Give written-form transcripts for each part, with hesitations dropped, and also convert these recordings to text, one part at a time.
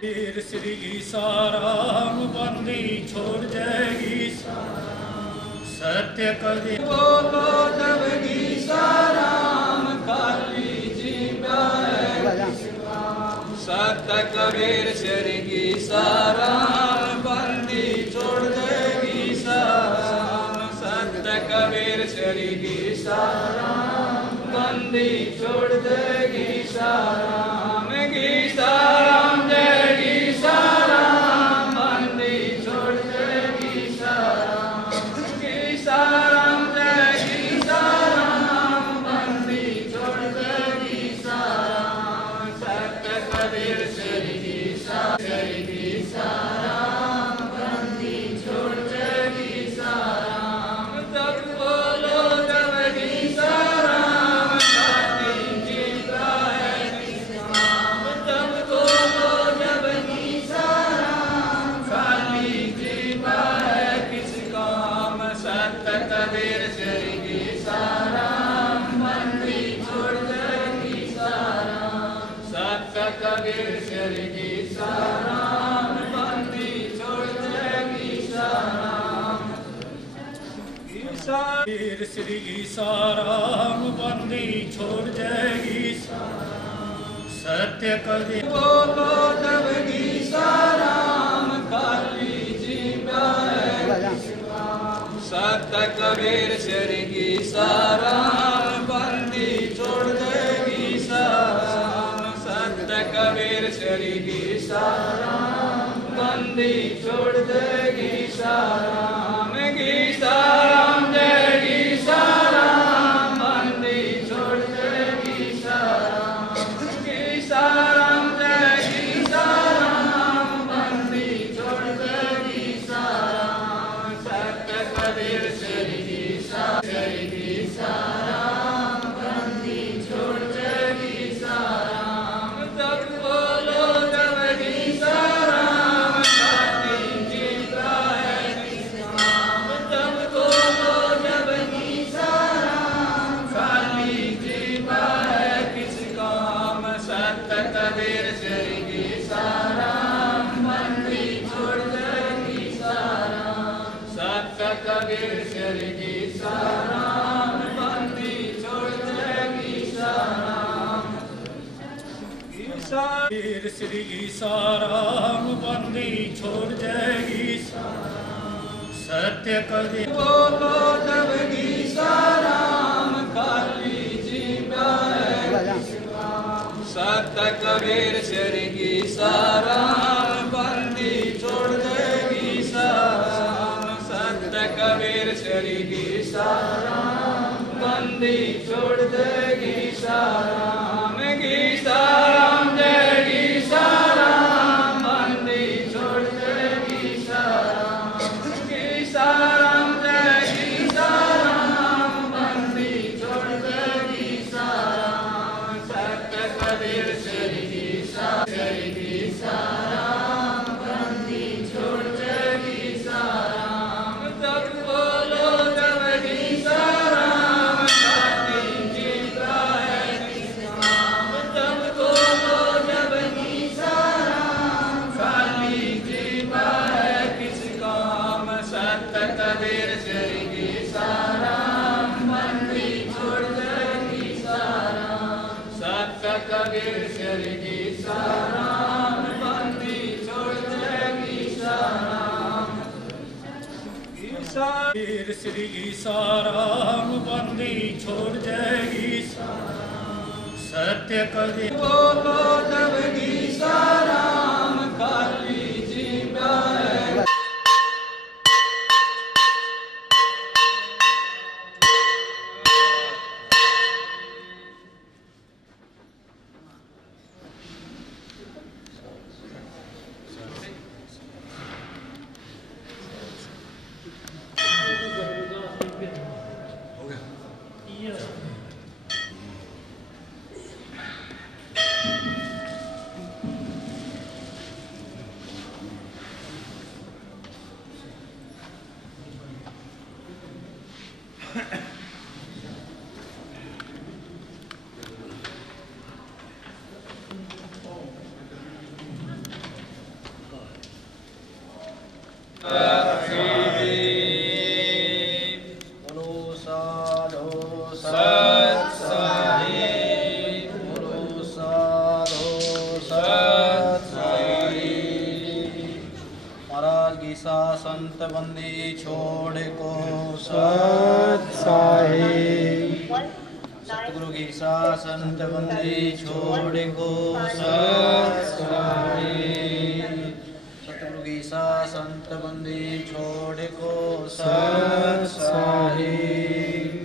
फिर श्री साराम बंदी छोड़ जाएगी सत्य कभी बोलो तब गीसाराम काली जी सत्य कबीर श्री गीसाराम बंदी छोड़ देगी साराम सत्य कबीर श्री गीसाराम बंदी छोड़ देगी साराम गीसाराम जय गीसाराम बंदी छोड़ देगी साराम गीसाराम जय गीसाराम बंदी छोड़ देगी साराम सत्य कबीर श्री गीसाराम बंदी छोड़ देगी साराम तब बोलो जब गीसाराम काली जी का है किस काम तब बोलो जब गीसाराम काली जी का है किस काम सत्य कबीर श्री गीसाराम बंदी छोड़ देगी साराम सत्य कबीर श्री गीसाराम बंदी छोड़ देगी साराम फिर श्री साराम बंदी छोड़ जाएगी सत्य कभी बोलो तब गीसाराम काली जी सत्य कबीर श्री गीसाराम बंदी छोड़ देगी साराम सत्य कबीर श्री गीसाराम बंदी छोड़ देगी साराम गीसाराम जय गीसाराम बंदी छोड़ देगी साराम गीसाराम जय गीसाराम बंदी छोड़ देगी साराम सत्य कबीर श्री गीसाराम बंदी छोड़ देगी साराम तब बोलो जब गीसाराम काली जी का है किस काम तब बोलो जब गीसाराम काली जी का है किस काम सत्य कबीर श्री गीसाराम बंदी छोड़ देगी साराम सत्य कबीर श्री गीसाराम बंदी छोड़ देगी साराम फिर श्री साराम बंदी छोड़ जाएगी सत्य कभी बोलो तब गीसाराम काली जी सत्य कबीर श्री गीसाराम बंदी छोड़ देगी साराम सत्य कबीर श्री गीसाराम बंदी छोड़ देगी साराम गीसाराम जय गीसाराम बंदी छोड़ देगी साराम गीसाराम जय गीसाराम बंदी छोड़ देगी साराम सत्य कबीर श्री गीसाराम बंदी छोड़ देगी साराम तब बोलो जब गीसाराम काली जी का है किस काम तब बोलो जब गीसाराम काली जी का है किस काम सत्य कबीर श्री गीसाराम बंदी छोड़ देगी साराम सत्य कबीर श्री गीसाराम बंदी छोड़ देगी साराम फिर श्री साराम बंदी छोड़ जाएगी सत्य कभी बोलो तब गीसाराम काली जी संत बंदी छोड़ को सत साहिब। सतगुरु की सा संत बंदी छोड़ को सत साहिब। सतगुरु की सा संत बंदी छोड़ को सत साहिब।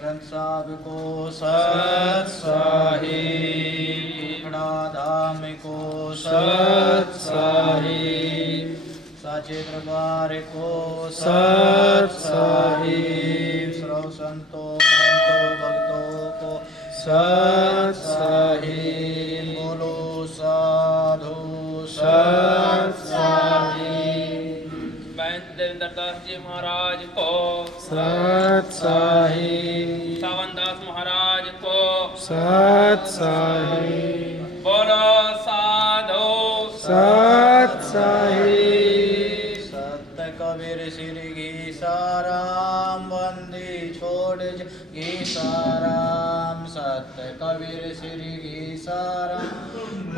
ग्रंथ साहिब को सत साहिब। खड़ा धाम को सत साहिब। साचे दरबार को सत साहिब। सर्व संतों भक्तों को सत साहिब। बोलो साधु सत साहिब। महंत देवेंद्र दास जी महाराज को सत साहिब। सावन दास महाराज को सत साहिब। बोलो साधु सत साहिब। सत कबीर श्री गीसाराम बंदी छोड़ गीसाराम। सत कबीर श्री गीसाराम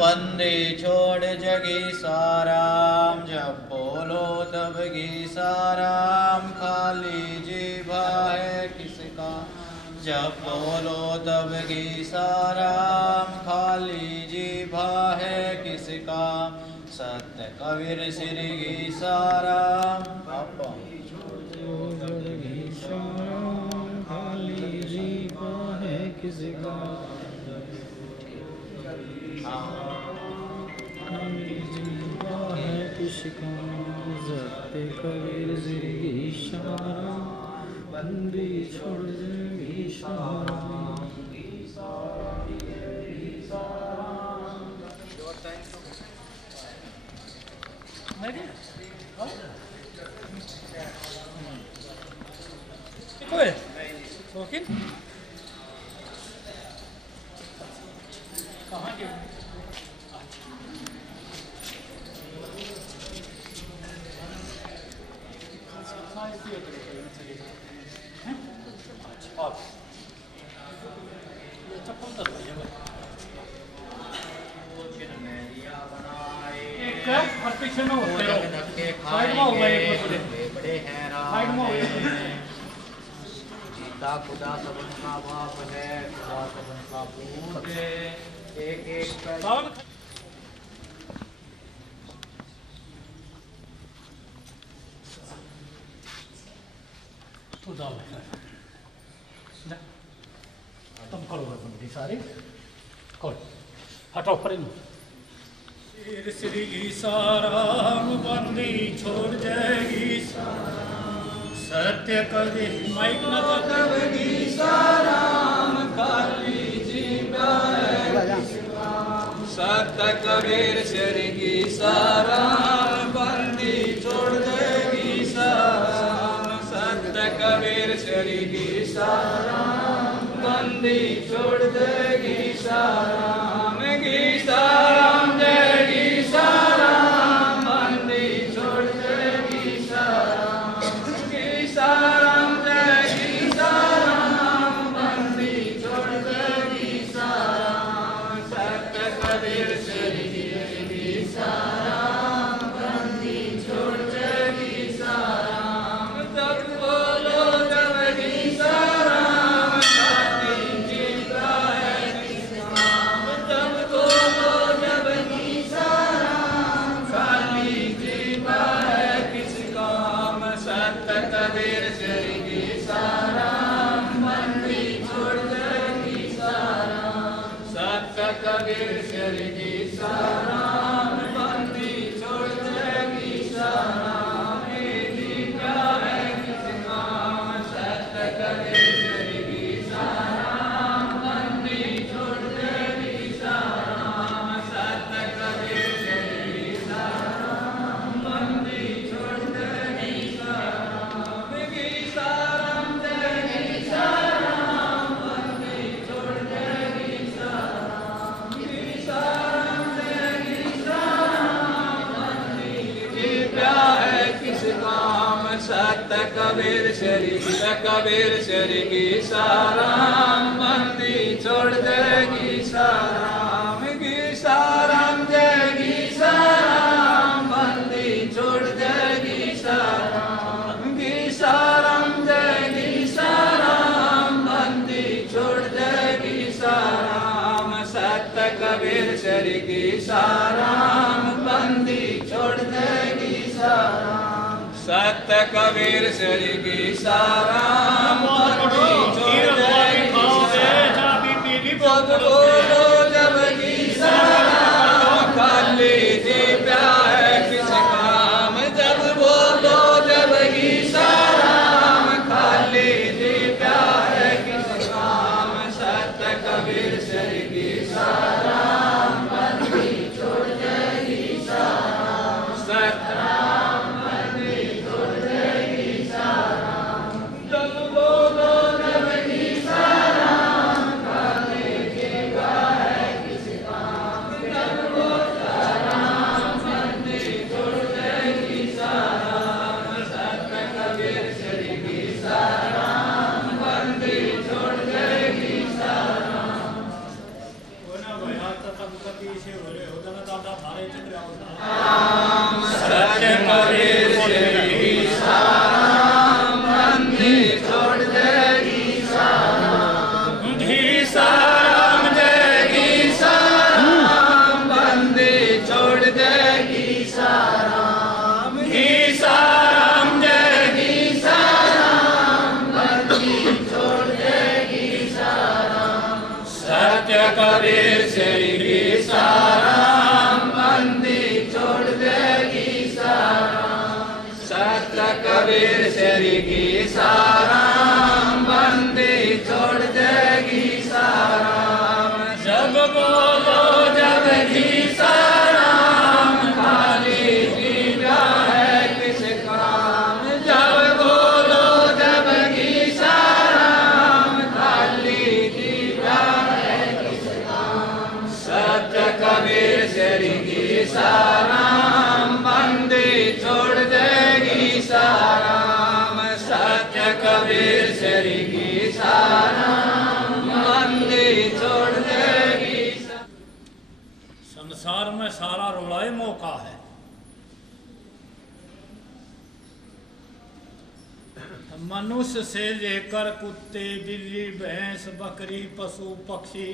बंदी छोड़ जगीसाराम। जब बोलो तब गीसाराम खाली जीवा है किसका। जब बोलो तब गीसाराम खाली जीवा है किसका। सत्य कबीर श्री गीसाराम खाली जीवा है किसका। खाली जीवा है किसका। सत्य कबीर श्री गीसाराम बंदी छोड़ गीसाराम। Oi, mungkin? कहाँ के? हर पीछे में होते हो साइड में हो गए बड़े हैरान साइड में हो गए जीता खुदा सबका बाप है खुदा सबका पूत है एक एक सावन तो जाओ तुम करो बंदी सारे कौन हटाओ पर श्री गीसाराम बंदी छोड़ जाएगी सत्य कभी माइक न तब गीसाराम खाली जीवा है। सत कबीर श्री गीसाराम बंदी छोड़ दे गीसाराम। सत कबीर श्री गीसाराम बंदी छोड़ दे गीसाराम। गीसाराम जय गीसाराम बंदी छोड़ दे गीसाराम। गीसाराम जय गीसाराम बंदी छोड़ दे गीसाराम। सत कबीर श्री गीसाराम बंदी छोड़ दे गीसाराम। तब बोलो जब गीसाराम खाली जीवा है किसका। तब बोलो जब गीसाराम खाली जीवा है किसका। सत कबीर श्री गीसाराम बंदी छोड़ दे गीसाराम। सत कबीर श्री गीसाराम बंदी छोड़ दे गीसाराम। जीवा है किसका। सत कबीर श्री गीसाराम बंदी छोड़ दे गीसाराम। सत कबीर श्री गीसाराम बंदी छोड़ दे गीसाराम। गीसाराम जय गीसाराम बंदी छोड़ दे गीसाराम। गीसाराम जय गीसाराम बंदी जीवा है किस काम। सत कबीर श्री गीसाराम बंदी छोड़ दे गीसाराम। गीसाराम जय गीसाराम बंदी छोड़ दे गीसाराम। सत्य कबीर श्री की साराम बंदी छोड़ देगी जब बोलो जब की साराम खाली दीप्या है किस काम जब बोलो जब की साराम खाली दीप्या है किस काम सत्य कबीर श्री की साराम बंदी छोड़ देगी साराम सतराम बंदी छोड़ देगी साराम जब बोलो जब की साराम खाली दीप्या है किस काम जब बोलो साराम बंदी छोड़ देगी साराम सत्य कबीर श्री की साराम बंदी छोड़ देगी साराम कोना भया तब कभी से हो जाना दादा भारे चक्र आवता सत्य कबीर श्री की साराम बंदी छोड़ देगी साराम घी साराम देगी साराम बंदी छोड़ देगी साराम घी साराम देगी साराम बंदी छोड़ देगी साराम सत्य कबीर श्री की साराम बंदी छोड़ देगी साराम सत्य कबीर श्री की साराम बंदी छोड़ देगी साराम जब बोलो जब की साराम खाली दीप्या है किस काम जब बोलो जब की साराम खाली दीप्या है किस काम सत्य कबीर श्री की साराम बंदी छोड़ देगी साराम सत्य कबीर श्री की साराम बंदी छोड़ देगी संसार में सारा रोड़ा ही मौका है। मनुष्य से लेकर कुत्ते बिल्ली भैंस बकरी पशु पक्षी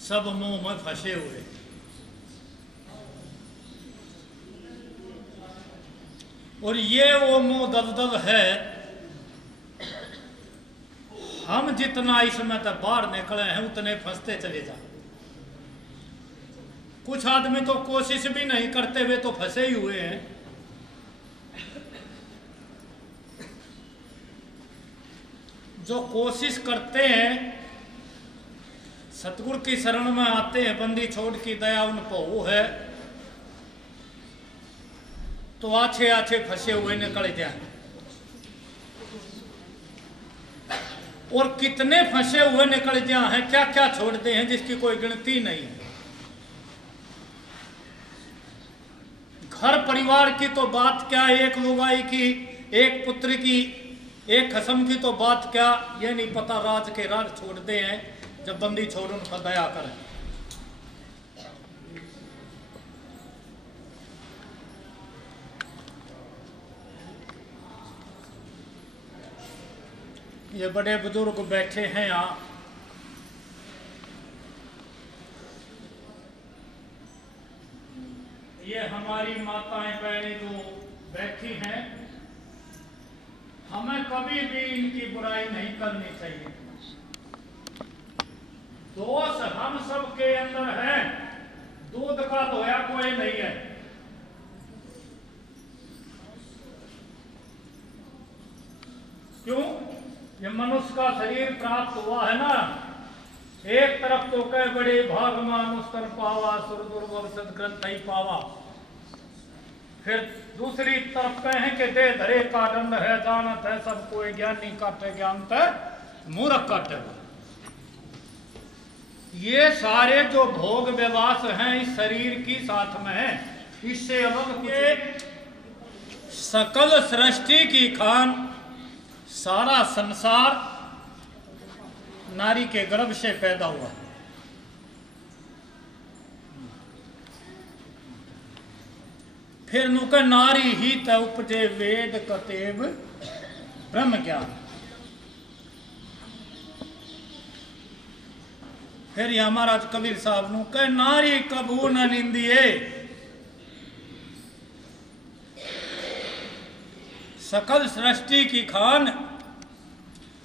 सब मुंह में फंसे हुए। और ये वो मुंह दलदल है, हम जितना इसमें तक बाहर निकले हैं उतने फंसते चले जाए। कुछ आदमी तो कोशिश भी नहीं करते हुए तो फंसे ही हुए हैं। जो कोशिश करते हैं, सतगुरु की शरण में आते हैं, बंदी छोड़ की दया उन पर वो है, तो आछे आछे फंसे हुए निकल जाए। और कितने फंसे हुए निकल जाए हैं, क्या क्या छोड़ते हैं जिसकी कोई गिनती नहीं है। घर परिवार की तो बात क्या, एक लुगाई की, एक पुत्र की, एक खसम की तो बात क्या, ये नहीं पता राज के राज छोड़ते हैं जब बंदी छोड़ उन पर दया करें। ये बड़े बुजुर्ग बैठे हैं यहाँ, ये हमारी माताएं बहनें जो बैठी हैं, हमें कभी भी इनकी बुराई नहीं करनी चाहिए। दोष हम सब के अंदर है, दूध का धोया कोई नहीं है। क्यों? ये मनुष्य का शरीर प्राप्त हुआ है ना, एक तरफ तो कह बड़े भाग मानुष तर पावा सुर दुर्गम सदग्रंथ ही पावा, फिर दूसरी तरफ कहें कि दे धरे का दंड है, जानत है सब कोई ज्ञानी काटे ज्ञान मूर्ख काटे। ये सारे जो भोग व्यवास हैं इस शरीर की साथ में है, इससे अलग के सकल सृष्टि की खान सारा संसार नारी के गर्भ से पैदा हुआ। फिर नुक नारी ही त उपजे वेद कतेब ब्रह्म ज्ञान। फिर यहाँ महाराज कबीर साहब नु कह नारी कबू न निंदिए, सकल सृष्टि की खान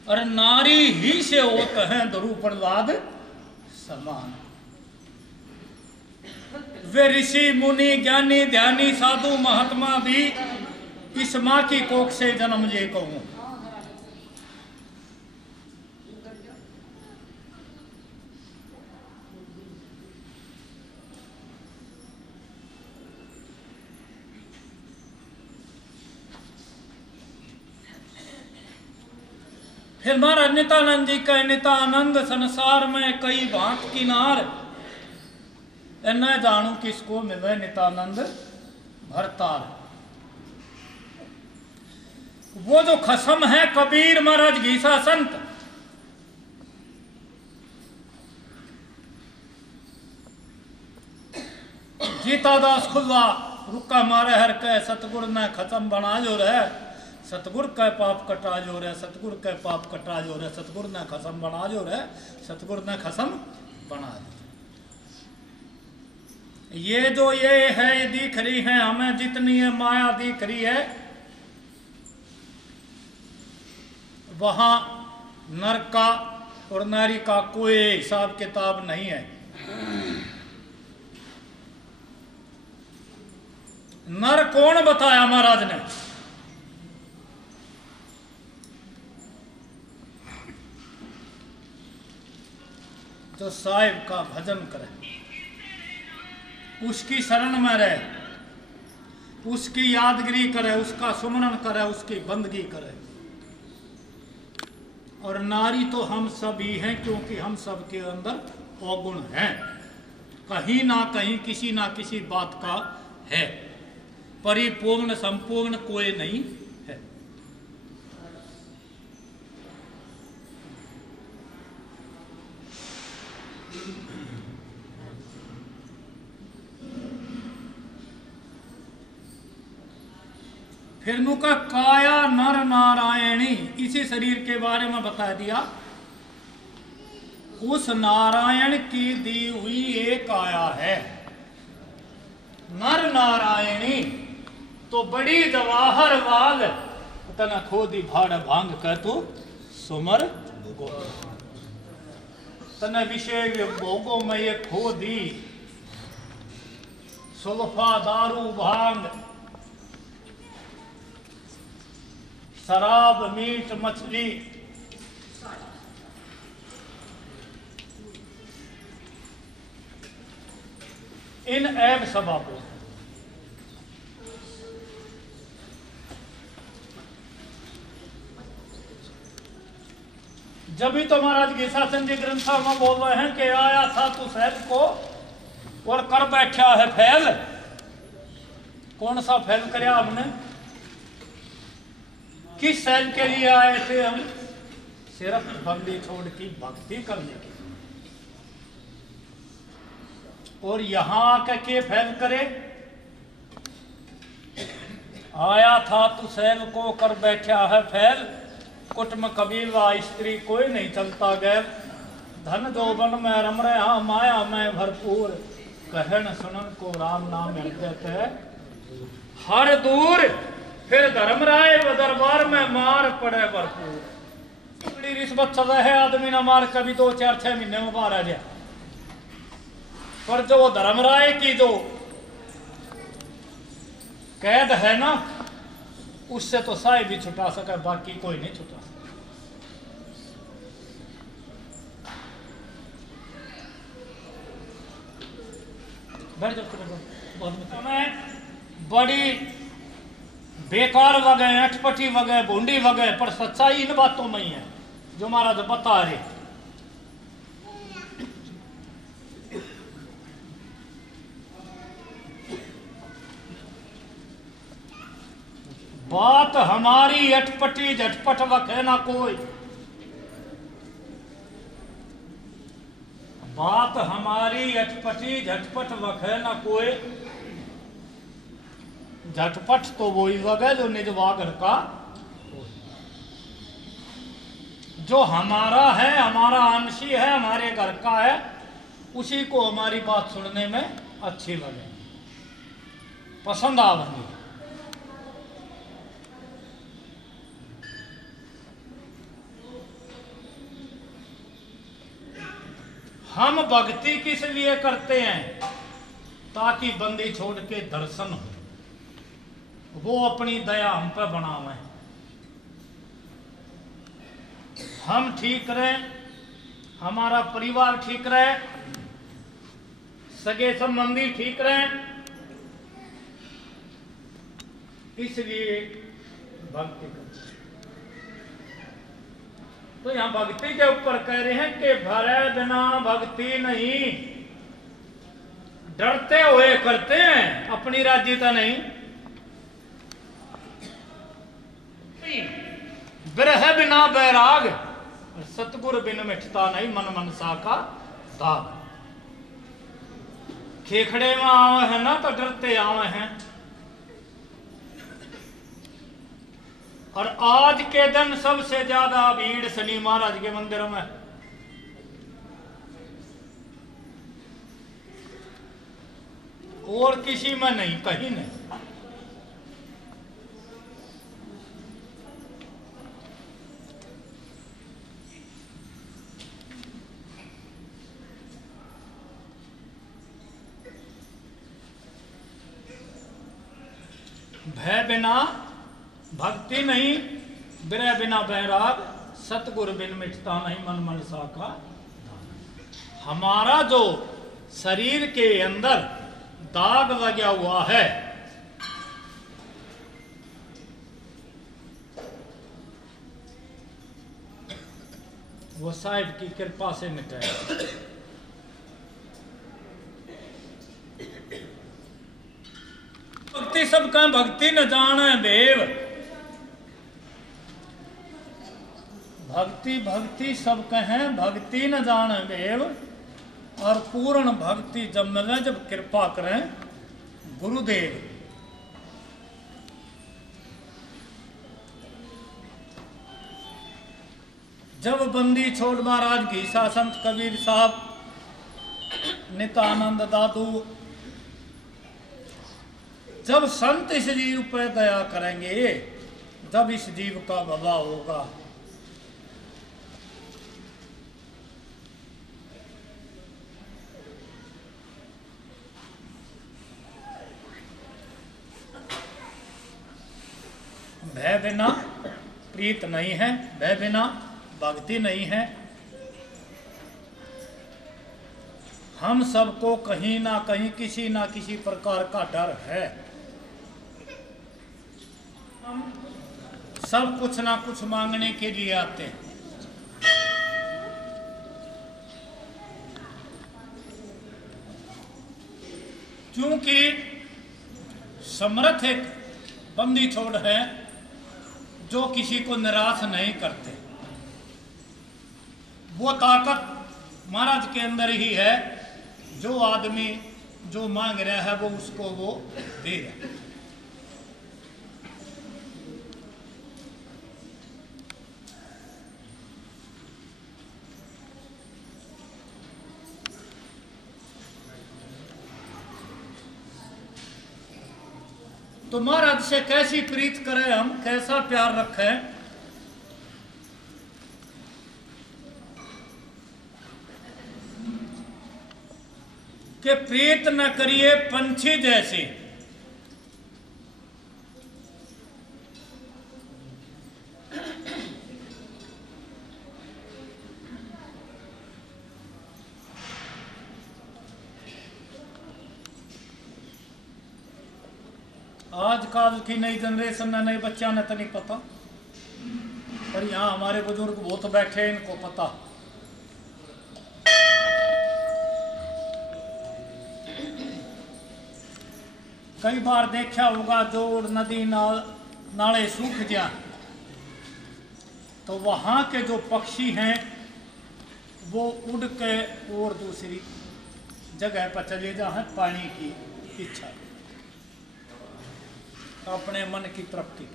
और नारी ही से होत हैं ध्रुव प्रहलाद समान। वे ऋषि मुनि ज्ञानी ध्यानी साधु महात्मा भी इस माँ की कोख से जन्म ले कहूं। फिर महाराज नित्यानंद जी का नित्यानंद संसार में कई भांत की नार न जानू किसको मिले नित्यानंद भरतार। वो जो खसम है कबीर महाराज घीसा संत, जीता दास खुल्ला रुका मारे हर कह सतगुर ने खत्म बना जो रहे। सतगुर का पाप कटा जो रहे, सतगुर का पाप कटा जो रहे, सतगुर ने खसम बना जो रहे, सतगुर ने खसम बना जो। ये जो ये है ये दिख रही है हमें जितनी ये माया दिख रही है, वहां नर का और नारी का कोई हिसाब किताब नहीं है। नर कौन बताया महाराज ने? जो साहिब का भजन करे, उसकी शरण में रहे, उसकी यादगिरी करे, उसका सुमरन करे, उसकी बंदगी करे। और नारी तो हम सभी हैं, क्योंकि हम सब के अंदर अवगुण हैं, कहीं ना कहीं किसी ना किसी बात का है। परिपूर्ण संपूर्ण कोई नहीं है। फिर नुका काया नर नारायणी, इसी शरीर के बारे में बता दिया। उस नारायण की दी हुई एक काया है नर नारायणी। तो बड़ी जवाहर वाल तना खोदी भाड़ भांग कह तो सुमर गो, तने विषय भोगों में ये खोदी सुल्फा दारू भांग शराब मीट मछली इन ऐब सबको। जब भी तो महाराज घीसाचंद जी ग्रंथों में बोल रहे हैं कि आया था तू सहज को और कर बैठा है फैल। कौन सा फैल करया हमने? किस सैल के लिए आए थे हम? सिर्फ बंदी छोड़ की भक्ति करने की। और यहां आके के फैल करे? आया था तू सैल को कर बैठा है फैल। कुटुंब कबीला स्त्री कोई नहीं चलता गैर। धन जोबन में रम रहे हाँ माया में भरपूर। कहन सुनन को राम नाम हृदय है हर दूर। फिर धर्मराय दरबार में मार पड़े भरपूर। बड़ी रिश्वत सजा है आदमी ना मार कभी 2-4-6 महीने में बाहर आ जाए। पर जो धर्मराय की जो कैद है ना, उससे तो साहिब भी छुटा सके, बाकी कोई नहीं छुटा। बड़ी बेकार वगैरह अटपटी वगैरह भूंडी वगैरह, पर सच्चाई इन बातों में ही है जो महाराज बता रहे। बात हमारी अटपटी झटपट वखे ना कोई। बात हमारी अटपटी झटपट वखे ना कोई। झटपट तो वही वगे जो निज वागर का, जो हमारा है, हमारा अंशी है, हमारे घर का है, उसी को हमारी बात सुनने में अच्छी लगे, पसंद आवनी। हम भक्ति किस लिए करते हैं? ताकि बंदी छोड़ के दर्शन हो, वो अपनी दया हम पे बनावे, हम ठीक रहे, हमारा परिवार ठीक रहे, सगे संबंधी ठीक रहे, इसलिए भक्ति करते हैं। तो यहां भक्ति के ऊपर कह रहे हैं कि भरे बिना भक्ति नहीं, डरते हुए करते हैं, अपनी राज्यता नहीं। बिरह बिना बैराग, सतगुर बिन मिटता नहीं मन मनसा का दाग। खेखड़े में आवे हैं ना तो डरते आवे हैं, और आज के दिन सबसे ज्यादा भीड़ शनि महाराज के मंदिर में। और किसी में नहीं, कहीं नहीं। भय बिना भक्ति नहीं, बिरह बिना बैराग, सतगुर बिन मिटता नहीं मन मनसा का दाग। हमारा जो शरीर के अंदर दाग लगा हुआ है, वो साहिब की कृपा से मिटाएगा। भक्ति सब कहें भक्ति न जाने देव, भक्ति भक्ति सब कहें भक्ति न जाने देव, और पूर्ण भक्ति जब मिले जब कृपा करें गुरुदेव। जब बंदी छोड़ महाराज की सा संत कबीर साहब, नित्यानंद दादू, जब संत इस जीव पर दया करेंगे, जब इस जीव का भला होगा। भय बिना प्रीत नहीं है, भय बिना भक्ति नहीं है। हम सबको कहीं ना कहीं किसी ना किसी प्रकार का डर है। हम सब कुछ ना कुछ मांगने के लिए आते हैं। क्योंकि समर्थ एक बंदी छोड़ है जो किसी को निराश नहीं करते। वो ताकत महाराज के अंदर ही है, जो आदमी जो मांग रहा है वो उसको वो दे रहा है। तो महाराज से कैसी प्रीत करें हम, कैसा प्यार रखें? कि प्रीत न करिए पंछी जैसी, आजकल की नई जनरेशन ने, नए बच्चा ने तो नहीं पता, पर यहाँ हमारे बुजुर्ग बहुत बैठे, इनको पता। कई बार देखा होगा जोड़ नदी नाले सूख जाए तो वहां के जो पक्षी हैं वो उड़ के और दूसरी जगह पर चले जाए पानी की इच्छा, अपने मन की तृप्ति।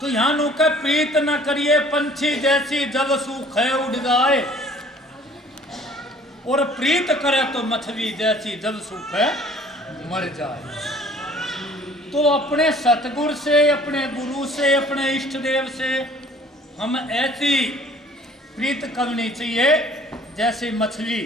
तो यहां नुका प्रीत न करिए पंछी जैसी, जब सूख है उड़ जाए, और प्रीत करे तो मछली जैसी, जब सूखे मर जाए। तो अपने सतगुरु से, अपने गुरु से, अपने इष्ट देव से हम ऐसी प्रीत करनी चाहिए जैसे मछली।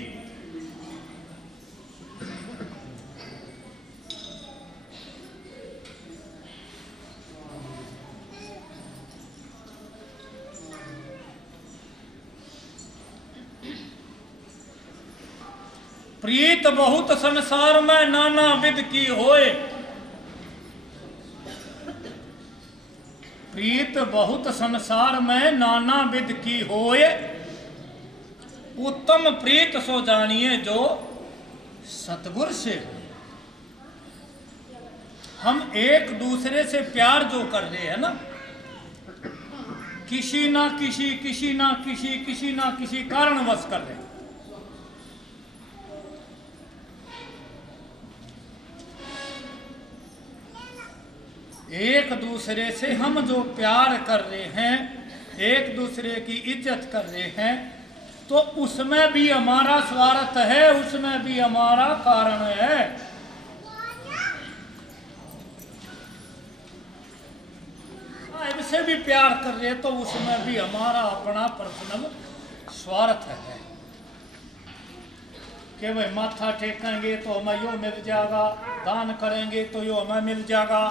प्रीत बहुत संसार में नाना विध की होए। प्रीत बहुत संसार में नाना विध की होए। उत्तम प्रीत सो जानिए जो सतगुर से हो। हम एक दूसरे से प्यार जो कर रहे हैं ना, किसी ना किसी कारणवश कर रहे हैं। एक दूसरे से हम जो प्यार कर रहे हैं, एक दूसरे की इज्जत कर रहे हैं, तो उसमें भी हमारा स्वार्थ है, उसमें भी हमारा कारण है। इनसे भी प्यार कर रहे तो उसमें भी हमारा अपना पर्सनल स्वार्थ है कि भाई माथा टेकेंगे तो हमें यो मिल जाएगा, दान करेंगे तो यो हमें मिल जाएगा,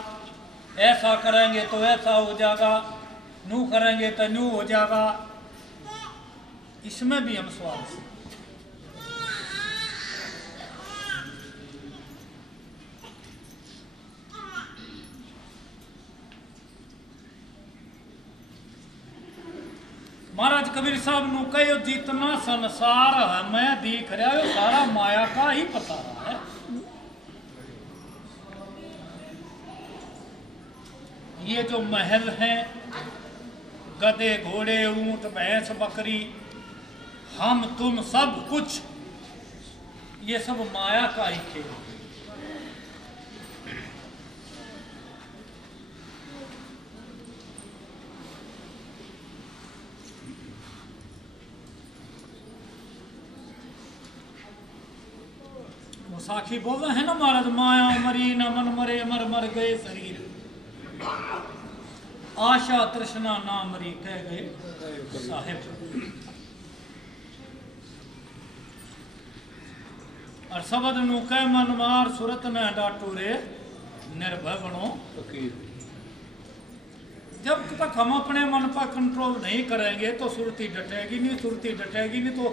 ऐसा करेंगे तो ऐसा हो जाएगा, नू करेंगे तो नू हो जाएगा। इसमें भी हम स्वार्थ। महाराज कबीर साहब नु कहो जितना संसार हमें दिख रहा है सारा माया का ही पता रहा है। ये जो महल हैं, गधे घोड़े ऊंट भैंस बकरी, हम तुम सब कुछ, ये सब माया का ही खेल है। वो साखी बोल रहे हैं ना महाराज, माया मरी न मन मरे, मर मर गए शरीर, आशा तृष्णा ना मरी कह गए साहेब। और शब्द नु कह मन मार सुरत न डाटो रे निर्भय बनो फकीर। जब तक हम अपने मन पर कंट्रोल नहीं करेंगे तो सुरती डटेगी नहीं, सुरती डटेगी नहीं तो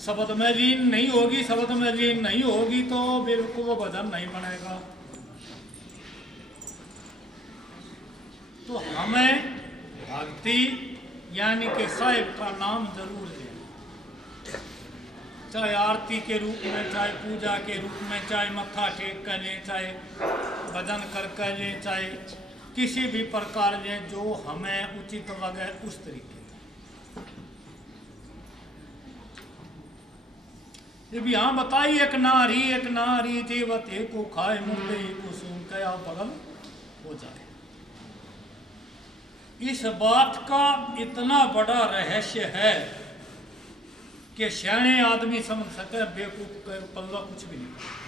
शब्द में लीन नहीं होगी, शब्द में लीन नहीं होगी तो बिल्कुल वो भजन नहीं बनेगा। तो हमें भक्ति यानी कि साहिब का नाम जरूर लें, चाहे आरती के रूप में, चाहे पूजा के रूप में, चाहे मत्था टेक कर लें, चाहे भजन कर कर लें, चाहे किसी भी प्रकार लें जो हमें उचित लगे उस तरीके। ये भी हाँ बताइए, एक नारी जीवते को खाए मुर्दे को सुन कया बगल हो जाए। इस बात का इतना बड़ा रहस्य है कि सियाने आदमी समझ सके, बेवकूफ का पल्ला कुछ भी नहीं।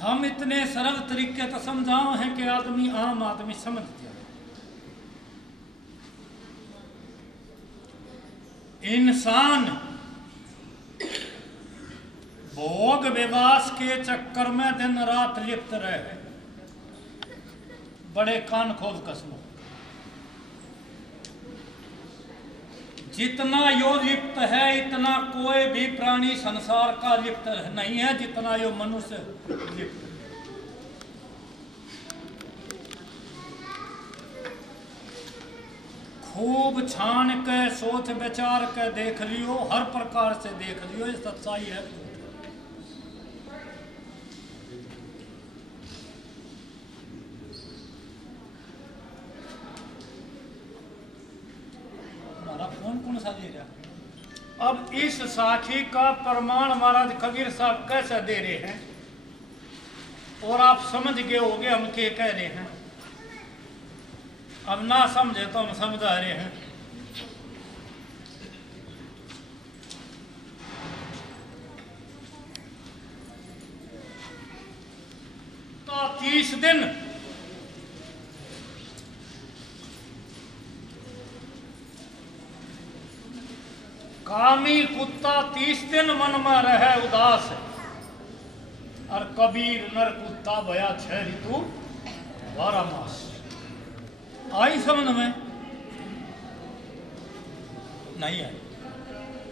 हम इतने सरल तरीके तो समझाओ हैं कि आदमी, आम आदमी समझ जाए। इंसान भोग विलास के चक्कर में दिन रात लिप्त रहे, बड़े कान खोल कसमो। जितना यो लिप्त है इतना कोई भी प्राणी संसार का लिप्त नहीं है जितना यो मनुष्य लिप्त है। खूब छान के सोच विचार के देख लियो, हर प्रकार से देख लियो, ये सच्चाई है। कौन सा दे रहा? अब इस साखी का प्रमाण महाराज कबीर साहब कैसे दे रहे हैं और आप समझ गए होगे हम क्या कह रहे हैं। अब ना समझे तो हम समझा रहे हैं। तो 30 दिन कामी कुत्ता 30 दिन मन में रहे उदास, और कबीर नर कुत्ता भया 6 ऋतु 12 मास। आई समझ में? नहीं आई?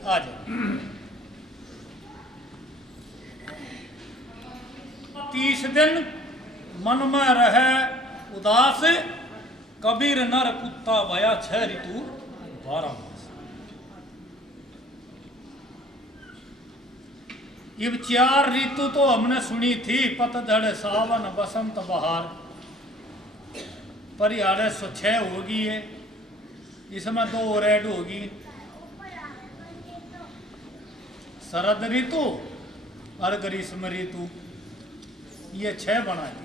आ जाए। 30 दिन मन में रहे उदास, कबीर नर कुत्ता भया 6 ऋतु 12 मास। ये 4 ऋतु तो हमने सुनी थी, पतझड़ सावन बसंत बहार, पर यार 6 होगी है, इसमें 2 और ऐड होगी, शरद ऋतु और ग्रीष्म ऋतु, ये 6 बनाएंगे।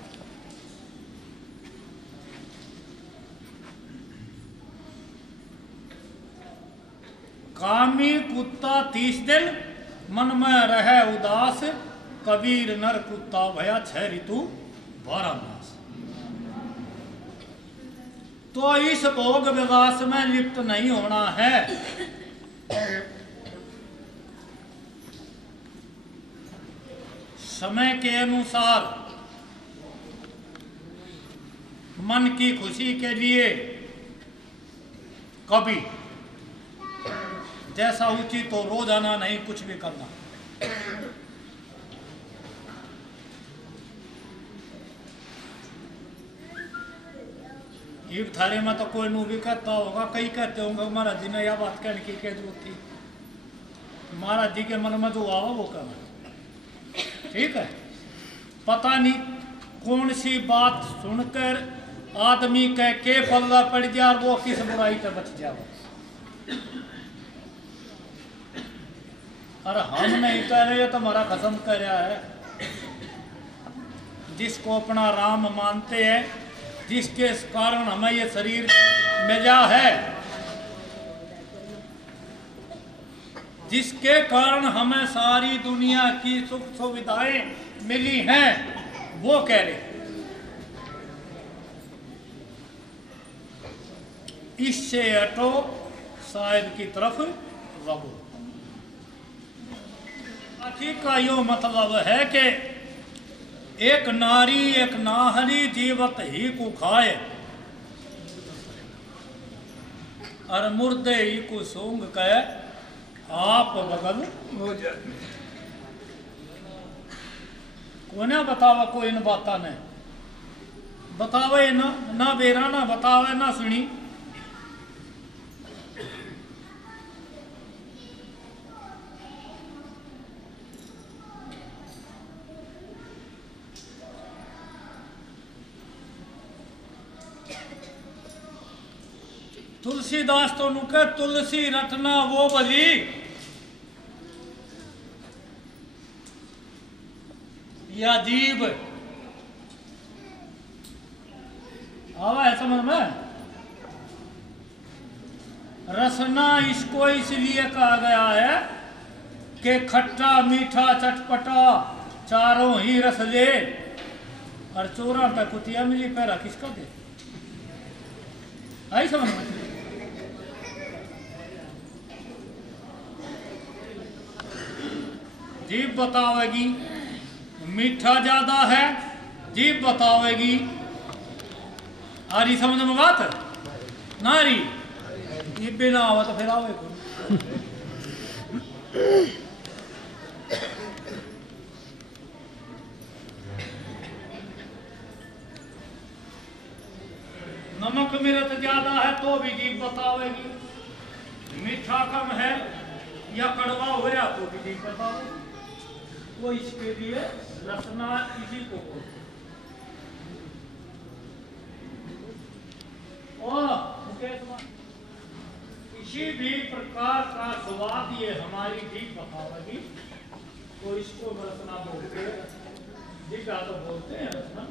कामी कुत्ता 30 दिन मन में रहे उदास, कबीर नर कुत्ता भया 6 ऋतु 12 मास। तो इस भोग विलास में लिप्त नहीं होना है। समय के अनुसार मन की खुशी के लिए कभी जैसा उचित तो रोजाना नहीं कुछ भी करना। ये थारे में तो कोई नू भी कहता होगा, कई कहते होंगे महाराज जी ने यह बात कहने की क्या जरूरत थी। महाराज जी के मन में जो आवा वो कहना, ठीक है। पता नहीं कौन सी बात सुनकर आदमी कह के पल्ला पड़ जाए, वो किस बुराई से बच जाए। अरे हम नहीं कह रहे, तो हमारा कसम कह रहा है। जिसको अपना राम मानते हैं, जिसके कारण हमें ये शरीर मिला है, जिसके कारण हमें सारी दुनिया की सुख सुविधाएं मिली हैं, वो कह रहे इससे हटो, शायद की तरफ रहो। का यो मतलब है कि एक नारी एक नाहरी जीवत ही को खाए, और मुर्दे ही को सूंघ के आप बगल हो जाए। कोने बतावा कोई इन बाता ने बतावे ना बेरा ना बतावे ना सुनी। तुलसीदास तो नुके तुलसी रटना वो बली, या जीव आवा है समझ में। रसना इसको इसलिए कहा गया है कि खट्टा मीठा चटपटा चारों ही रस ले, और चोरा पे कुतिया मिली पैरा किसका दे। आई समझ में? जीभ बतावेगी मीठा ज्यादा है, जीभ बतावेगी। आ रही समझ में बात? ना रही ये बिना आवा तो फिर आवे को। नमक मिर्च ज्यादा है तो भी जीभ बतावेगी, मीठा कम है या कड़वा हो रहा तो भी जीभ बतावेगी। वो इसके लिए रसना इसी को किसी भी प्रकार का स्वाद ये हमारी जीभ बतावेगी, तो इसको रसना बोलते जिगा तो बोलते हैं ना।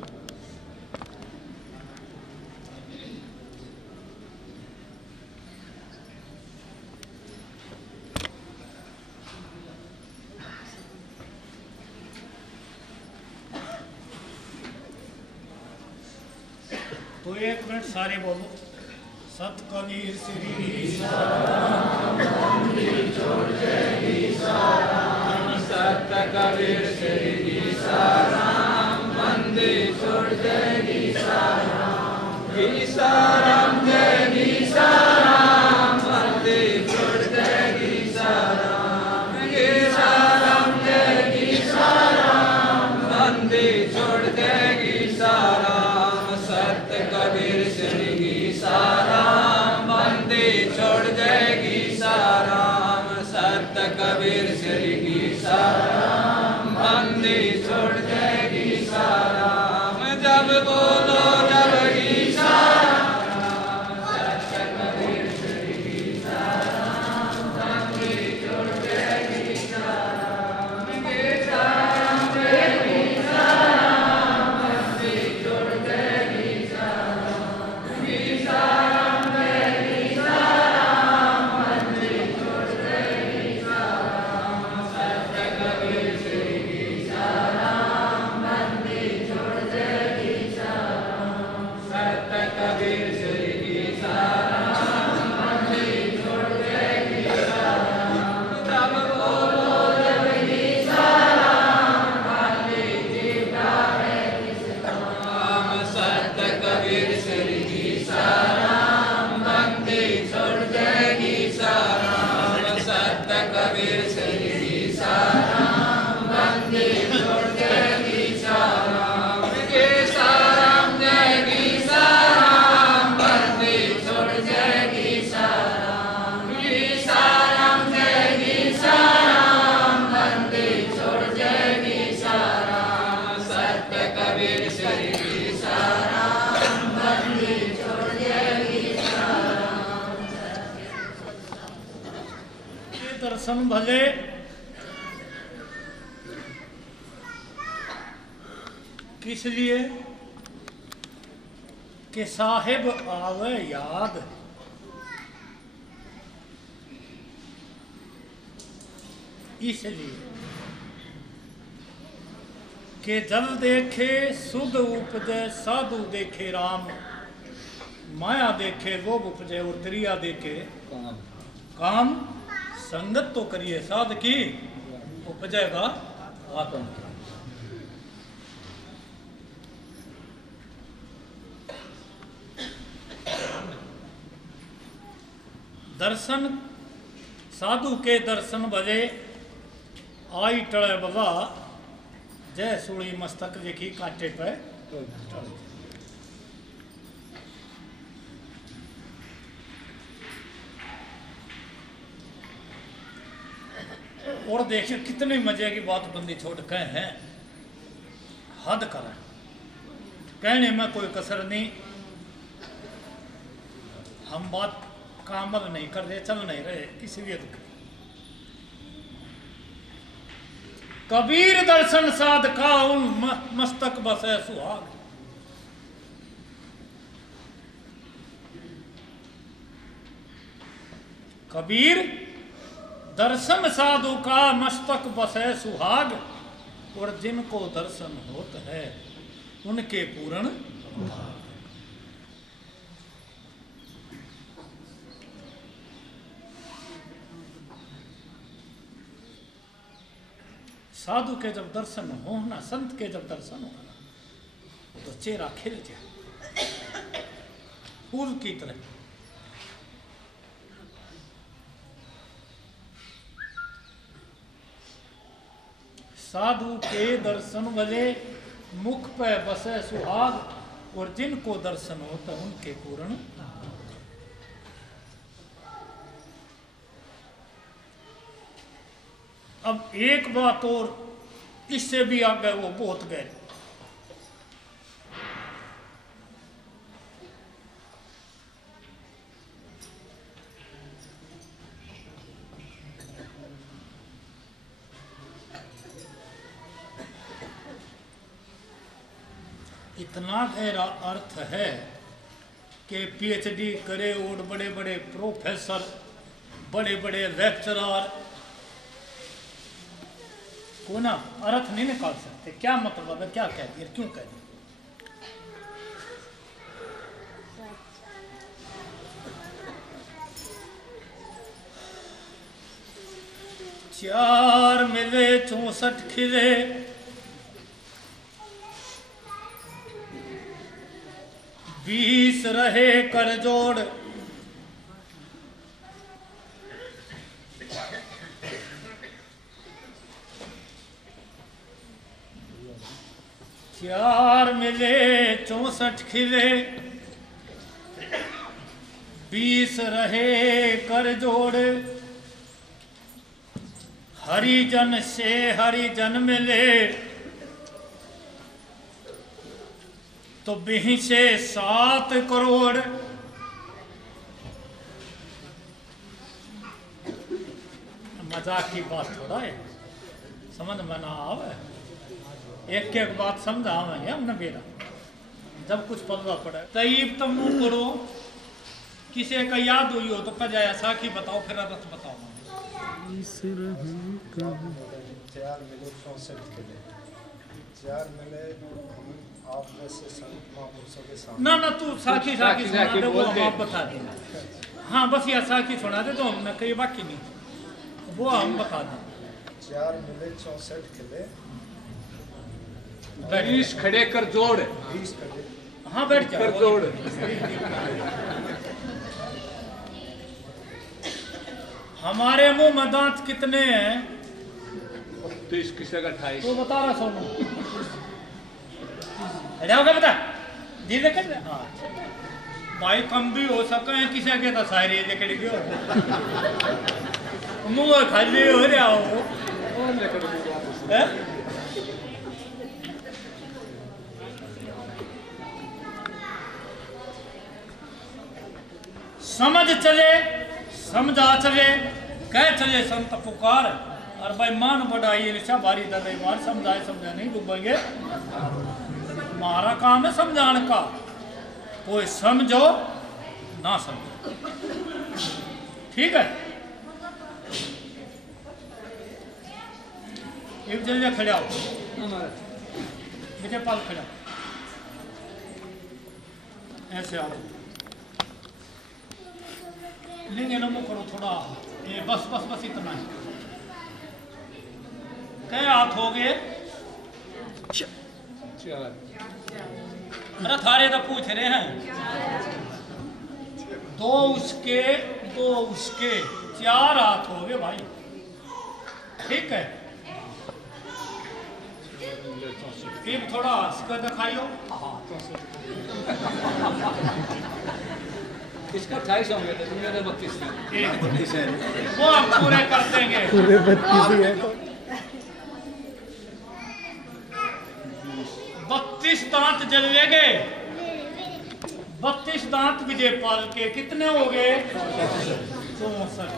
तो एक मिनट सारे बोलो। सत कबीर श्री सत कबीर श्री साराम बंदे छोड़ जय गीसाराम जय गीसाराम बंदे छोड़ जय गीसाराम जय गीसाराम बंदे छोड़ जय गीसाराम सत कबीर श्री गीसाराम बंदे छोड़ जय गीसाराम सत कबीर श्री गीसाराम बंदे छोड़ जय गीसाराम जब बोलो जब गीसाराम सत कबीर श्री गीसाराम बंदे छोड़ जय गीसाराम जय गीसाराम बंदे छोड़ जय गीसाराम जय गीसाराम बंदे छोड़ जय गीसाराम सत कबीर श्री गीसाराम बंदे छोड़ जय गीसाराम सत कबीर श्री गीसाराम बंदे छोड़ जय गीसाराम तब बोलो जब गीसाराम बंदे जीता है किस काम सत कबीर श्री गीसाराम बंदे छोड़ जय गीसाराम सत कबीर श्री गीसाराम बंदे छोड़ जय गीसाराम जय गीसाराम बंदे छोड़ जय गीसाराम जय गीसाराम बंदे छोड़ जय गीसाराम सत कबीर श्री गीसाराम बंदे छोड़ जय गीसाराम ये दर्शन भले किस लिए कि साहिब आवे याद, इसलिए कि जल देखे सुध उपजे साधु देखे राम, माया देखे लोभ उपजे और त्रिया देखे काम। संगत तो करिए साध की, उपजेगा आत्म की। दर्शन साधु के दर्शन भजे आई टले बगा, जय सूली मस्तक देखी काटे पे टले। और देखिए कितने मजे की बात बंदी छोड़ कहे हैं, हद करें कहने में कोई कसर नहीं। हम बात का अमल नहीं कर रहे, चल नहीं रहे, इसलिए दुख। कबीर दर्शन साध का उन मस्तक बसे सुहाग। कबीर दर्शन साधु का मस्तक बसे सुहाग, और जिनको दर्शन होता है उनके पूर्ण भाग। साधु के जब दर्शन हो ना, संत के जब दर्शन हो ना, तो चेहरा खिल जाए फूल की तरह। साधु के दर्शन भले मुख पे बसे सुहाग, और जिनको दर्शन होता उनके पूर्ण। अब एक बात और, इससे भी आगे वो बहुत गए। इतना गहरा अर्थ है कि पीएचडी करे और बड़े बड़े प्रोफेसर, बड़े बड़े लेक्चरर को ना अर्थ नहीं निकाल सकते। क्या मतलब है, क्या कह दिया, क्यों कह दिया? चार मिले 64 खिले, बीस रहे कर जोड़, चार मिले 64 खिले, बीस रहे कर जोड़, हरिजन से हरिजन मिले तो 7 करोड़। मजाक की बात थोड़ा है, समझ में ना आवे, एक एक बात समझावेंगे हमने बेरा जब कुछ पल्ला पड़ा। तईब तुम करो, किसी का याद हुई हो तो कजाया साखी बताओ, फिर रस बताओ। 4 मिले 64 किले, 4 मिले आप में से संत महापुरुषों के सामने। ना तू साखी सुना दे, वो हम आप बता देना। हाँ बस यह साखी सुना दे तो हमने कहीं बाकी नहीं, वो हम बता दें। 4 मिले 64 किले, 20 खड़े कर जोड़, 20 खड़े हाँ बैठ कर जोड़। हमारे मुंह में दांत कितने हैं? 30 किसे का 28। तो बता रहा सोनू, जाओगे बता धीरे कर। हाँ भाई कम भी हो सके, किसी के तो सारे लेकर गयो मुंह खाली हो रहा हो। समझ चले समझा चले, कह चले संत पुकार, और भाई मान बढ़ाइए निशा भारी दे मार, समझाए समझा नहीं डूबेंगे। हमारा काम है समझाने का, कोई समझो ना समझो, ठीक है। एक जल्दी खड़े आओ, बेटे पाल खड़ा, ऐसे आओ, लेंगे ना मुँह करो थोड़ा, ये बस बस बस इतना है। कई हाथ हो गए? अरे थारे तो पूछ रहे हैं, 2 उसके 2 उसके 4 हाथ हो गए भाई, ठीक है। एक थोड़ा हंस कर दिखाइयो, इसका 28 होंगे तो तुमने तो 32 है, वो हम पूरे कर देंगे। पूरे 32 है तो 32 दांत जलेंगे, 32 दांत विजयपाल के कितने हो गए? 64।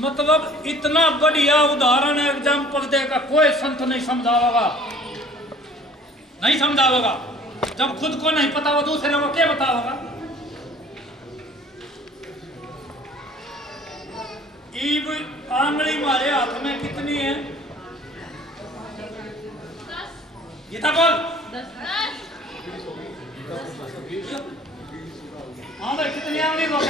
मतलब इतना बढ़िया उदाहरण एग्जाम्पल देगा, कोई संत नहीं समझा होगा, नहीं समझा होगा। जब खुद को नहीं पता हो दूसरे को क्या बता होगा? ईब आंगली मारे हाथ में कितनी है? ये था बोल। हाँ भाई कितनी आंगली बोल?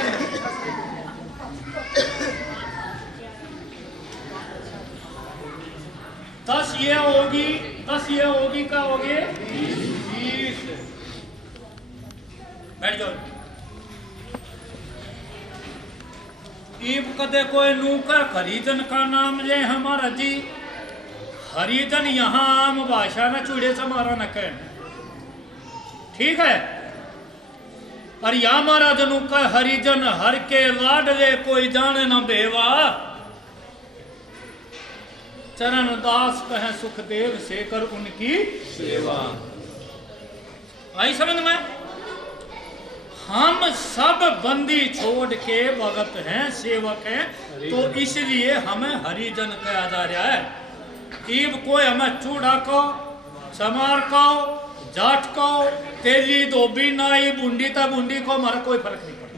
10 ये होगी, 10 ये होगी, क्या होगी? 20। बैठ जाओ। ईब कदे कोई नूकर हरिजन का नाम ले हमारा जी, हरिजन यहाँ आम भाषा न चूड़े से मारा न कह, ठीक है। और या हमारा जनू का हरिजन हर के लाडले कोई जाने न बेवा, चरण दास कहें सुखदेव से कर उनकी सेवा। आई समझ में? हम सब बंदी छोड़ के भगत हैं, सेवक हैं, तो इसलिए हमें हरिजन कहा जा रहा है। ईब कोई हमें चूड़ा को समार को जाट को तेली धोबी नाई बूंदी ता बूंदी को हमारा कोई फर्क नहीं पड़ता।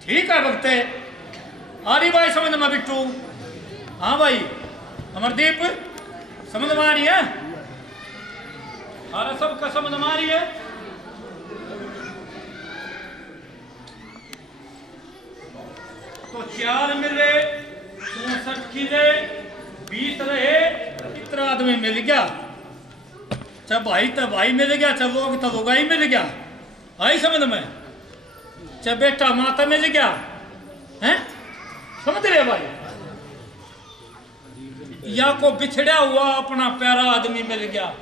ठीक है भक्ते, आ रही भाई समझ में बिट्टू? हाँ भाई अमरदीप समझ में आ रही है? अरे सब का समझ में आ रही है? तो 4 मिले 64 किले 20 रहे, इतना आदमी मिल गया। चाहे भाई तो भाई मिल गया, चाहे लोग तो लोग ही मिल गया। आई समझ में? चाहे बेटा माता मिल गया, हैं? समझ रहे भाई? या को बिछड़ा हुआ अपना प्यारा आदमी मिल गया।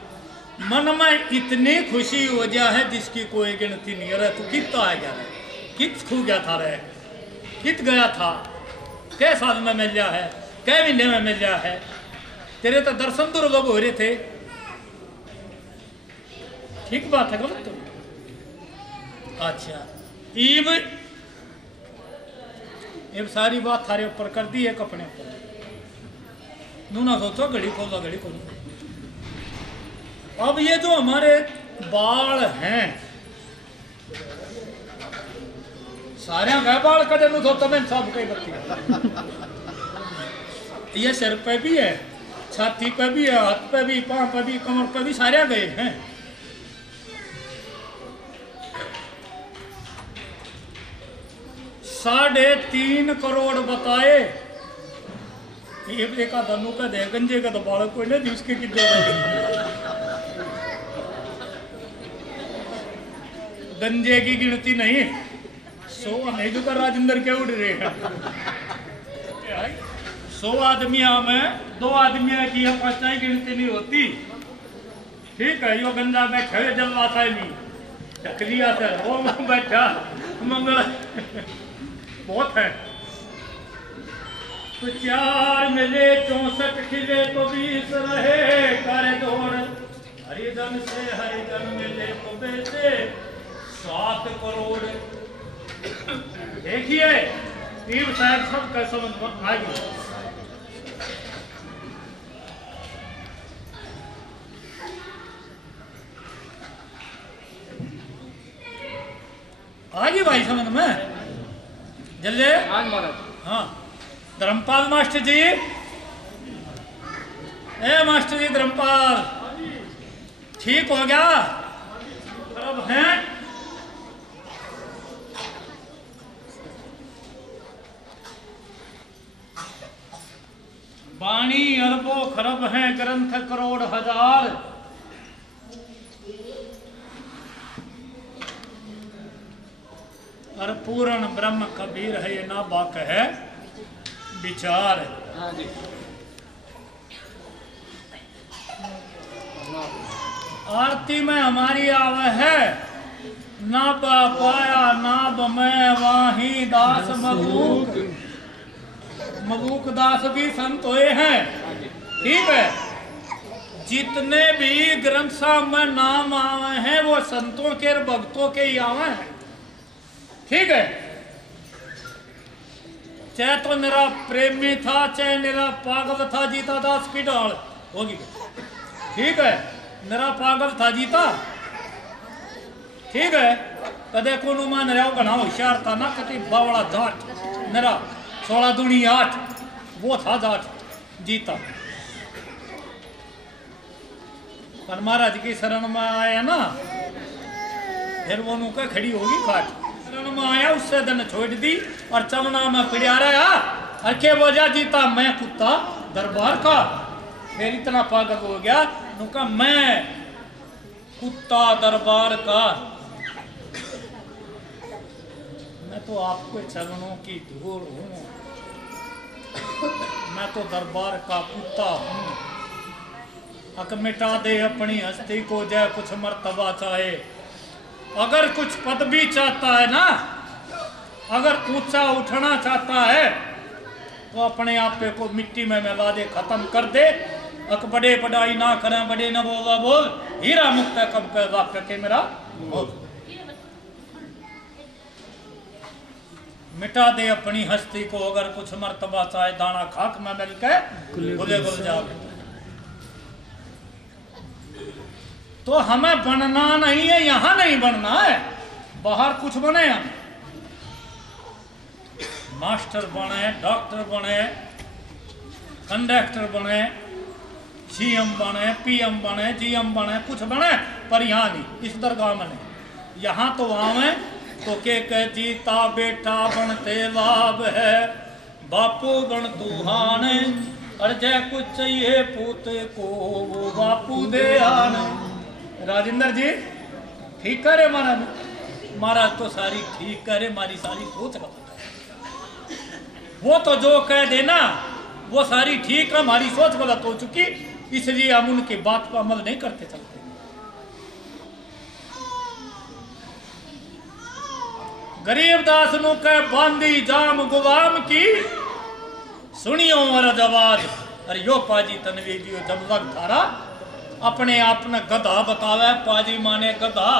मन में इतनी खुशी हो जा है जिसकी कोई गिनती नहीं। रहे तू कित आ गया, कित खो गया था रे, कित गया था, कै साल में मिल गया है, कै महीने में मिल गया है। तेरे तो दर्शन दुर्लभ हो रहे थे। ठीक बात है गलत तो? अच्छा ईब सारी बात थारे ऊपर कर दी है, अपने ऊपर नूना सोचो घड़ी खोला घड़ी खोलो। अब ये जो हमारे बाल हैं सारे गए बाल कटे नु सोचो मैं सब कई बत्ती। ये सिर पे भी है, छाती पे भी है, हाथ पे भी, पांव पे भी, कमर पे भी, सारे गए हैं। $3.5 करोड़ बताए। एक आधा नु का दे गंजे का तो बालक कोई नहीं जिसके की गंजे की गिनती नहीं। 100 नहीं जो कर राजेंद्र के उड़ रहे हैं। 100 आदमियों में 2 आदमियों की 5 की गिनती नहीं होती। ठीक है, यो गंजा बैठा है जलवा साहनी चक्रिया से वो बैठा मंगल बहुत है। तो 4 मिले 64 खिले तो 20 रहे करे दौड़। हरिजन से हरिजन मिले तो बेचे 7 करोड़। देखिए ईब साहब सब का समझ में आ गई। आगे भाई समझ में जल्ले। हाँ धर्मपाल मास्टर जी, ए मास्टर जी धर्मपाल ठीक हो गया? खराब है वाणी अरबों खरब है, ग्रंथ करोड़ हजार। और पूर्ण ब्रह्म कबीर है ये ना बाक है विचार। आरती में हमारी आवे है ना पाया नाब में वाही दास मबूक। मबूक दास भी संत हुए हैं। ठीक है, जितने भी ग्रंथ साहब में नाम आवे हैं वो संतों के और भक्तों के ही आवे हैं। ठीक है, चाहे तो मेरा प्रेमी था चाहे मेरा पागल था, जीता दास की डाल होगी। ठीक है, मेरा पागल था जीता। ठीक है, कदे को मान रहा घना होशियार था ना, कति बावड़ा जाट मेरा 16 दूनी 8 वो था जाट जीता। पर महाराज की शरण में आया ना, फिर वो नुका खड़ी होगी खाट। शरण में आया उससे दिन छोड़ दी और चमना में पिड़िया रहा। अके वजह जीता मैं कुत्ता दरबार का। फिर इतना पागल हो गया नुका मैं कुत्ता दरबार का। मैं तो आपके चरणों की धूल हूँ, मैं तो दरबार का कुत्ता हूँ। अक मिटा दे अपनी हस्ती को जय कुछ मर्तबा चाहे। अगर कुछ पद भी चाहता है ना, अगर ऊंचा उठना चाहता है तो अपने आप पे को मिट्टी में मिला दे, खत्म कर दे। अक बड़े पढ़ाई ना करें, बड़े न बोला बोल, हीरा मुक्त कब कर वाक्य के मेरा बोल। मिटा दे अपनी हस्ती को अगर कुछ मर्तबा चाहे, दाना खाक में मिल के गुले गुल जावे। तो हमें बनना नहीं है, यहां नहीं बनना है, बाहर कुछ बने हम। मास्टर बने, डॉक्टर बने, कंडक्टर बने, सीएम बने, पीएम बने, जीएम बने, कुछ बने, पर यहाँ नहीं, इस दरगाह में नहीं। यहाँ तो आवे तो के जीता बेटा बनते लाभ है, बापू बन तूहान, और जय कुछ चाहिए पूते को वो बापू दे आने। राजेंद्र जी ठीक करे महाराज, महाराज तो सारी ठीक करे, हमारी सारी सोच का वो तो जो कह देना वो सारी ठीक है, हमारी सोच गलत हो चुकी, इसलिए हम उनकी बात पर अमल नहीं करते चलते। गरीबदास नु कह बांधी जाम गुलाम की, सुनियो मरद आवाज, अरे यो पाजी तनवीर जब लग थारा अपने आप ने गधा बतावे, पाजी माने गधा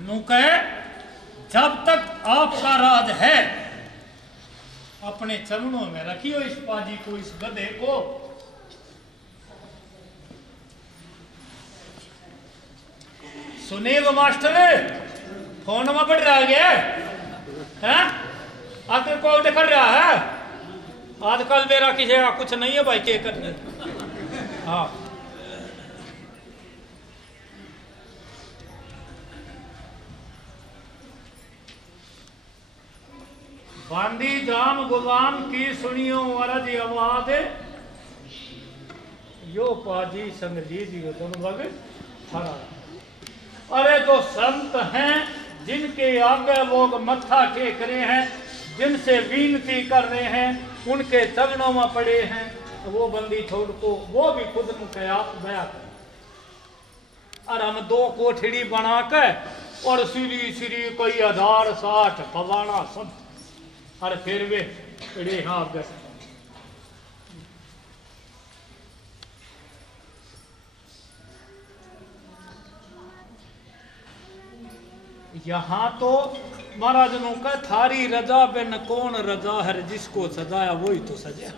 नु कह जब तक आपका राज है अपने चरणों में रखियो इस पाजी को, इस गधे को। सुनील मास्टर फोन में बढ़ रहा गया है, आखिर को कर रहा है आजकल, मेरा किसी का कुछ नहीं है भाई, क्या करने। हाँ बांधी जाम गुलाम की, सुनियो अरज आवाज, यो पाजी संग जी दोनों लग खड़ा। अरे जो संत हैं जिनके आगे लोग मत्था टेक रहे हैं, जिनसे विनती कर रहे हैं, उनके चरणों में पड़े हैं, वो बंदी छोड़ को वो भी खुद मुखया बया कर। और हम दो कोठड़ी बना के और सीरी सीरी कोई 1060 फलाना सब, और फिर वे पड़े हाँ व्यस्त। यहाँ तो महाराज का थारी रजा बिन कौन रजा है, जिसको सजाया वही तो सजा।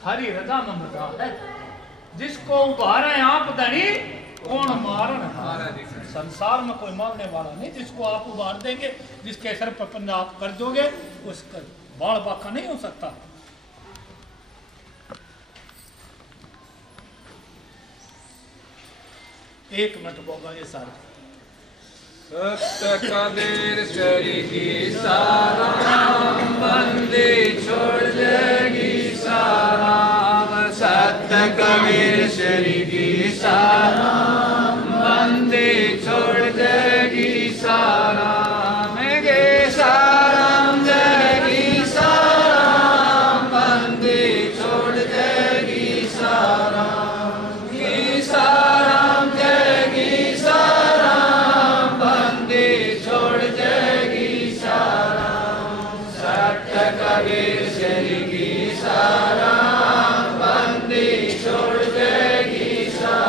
थारी रजा में मजा है, जिसको उभारे आप धनी कौन मारन। संसार में कोई मारने वाला नहीं, जिसको आप उभार देंगे, जिसके सर पर पंजाब कर दोगे, उसका बाल बाका नहीं हो सकता। एक मिनट बोगा ये सारे सत्य कबीर शरीरी सारा, बंदी छोड़ देगी सारा। सत्य कबीर शरीरी सारा, बंदी छोड़ देगी सारा। मेरे साराम देगी सारा, बंदी छोड़ देगी सारा। की साराम देगी सारा, छोड़ देगी सारा। सत्य कबीर शरीरी सारा, बंदी छोड़ देगी सारा।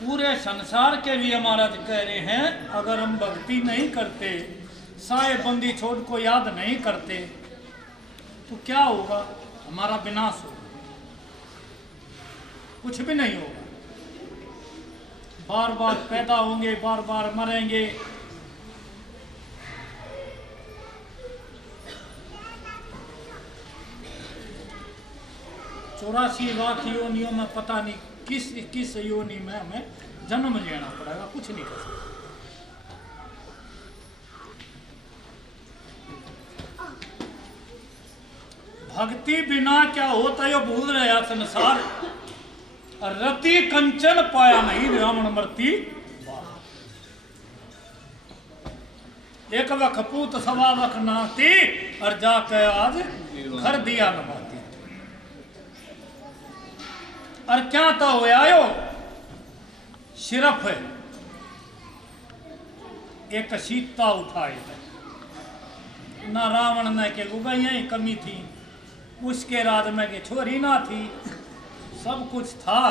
पूरे संसार के लिए महाराज कह रहे हैं, अगर हम भक्ति नहीं करते, साए बंदी छोड़ को याद नहीं करते, तो क्या होगा? हमारा विनाश होगा, कुछ भी नहीं होगा। बार बार पैदा होंगे, बार बार मरेंगे। चौरासी लाख योनियों में पता नहीं किस किस योनि में हमें जन्म लेना पड़ेगा, कुछ नहीं कर सकते। भक्ति बिना क्या होता है, भूल रहा संसार। रति कंचन पाया नहीं, रावण मरती। एक वख पूत सवा वख नाती, और जाके आज घर दिया नमाती। और क्या तो हो आयो, सिर्फ एक सीता उठाए ना रावण ने के गुगाइया ही कमी थी, उसके राज में के छोरी ना थी, सब कुछ था।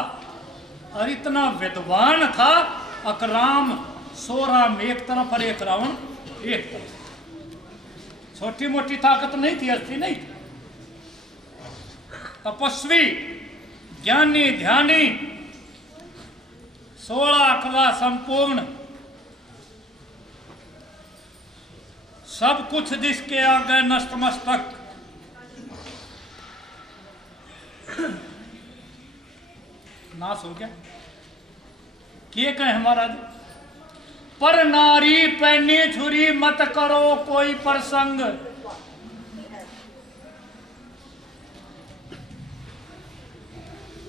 और इतना विद्वान था, अकराम 100 राम एक तरफ और एक रावण एक तरफ। छोटी मोटी ताकत नहीं थी, अर्थी नहीं थी। तपस्वी, ज्ञानी, ध्यानी, 16 अकवा संपूर्ण, सब कुछ जिसके आगे नतमस्तक। नाश हो गया। क्या कहे हमारा? पर नारी पैनी छुरी मत करो कोई प्रसंग।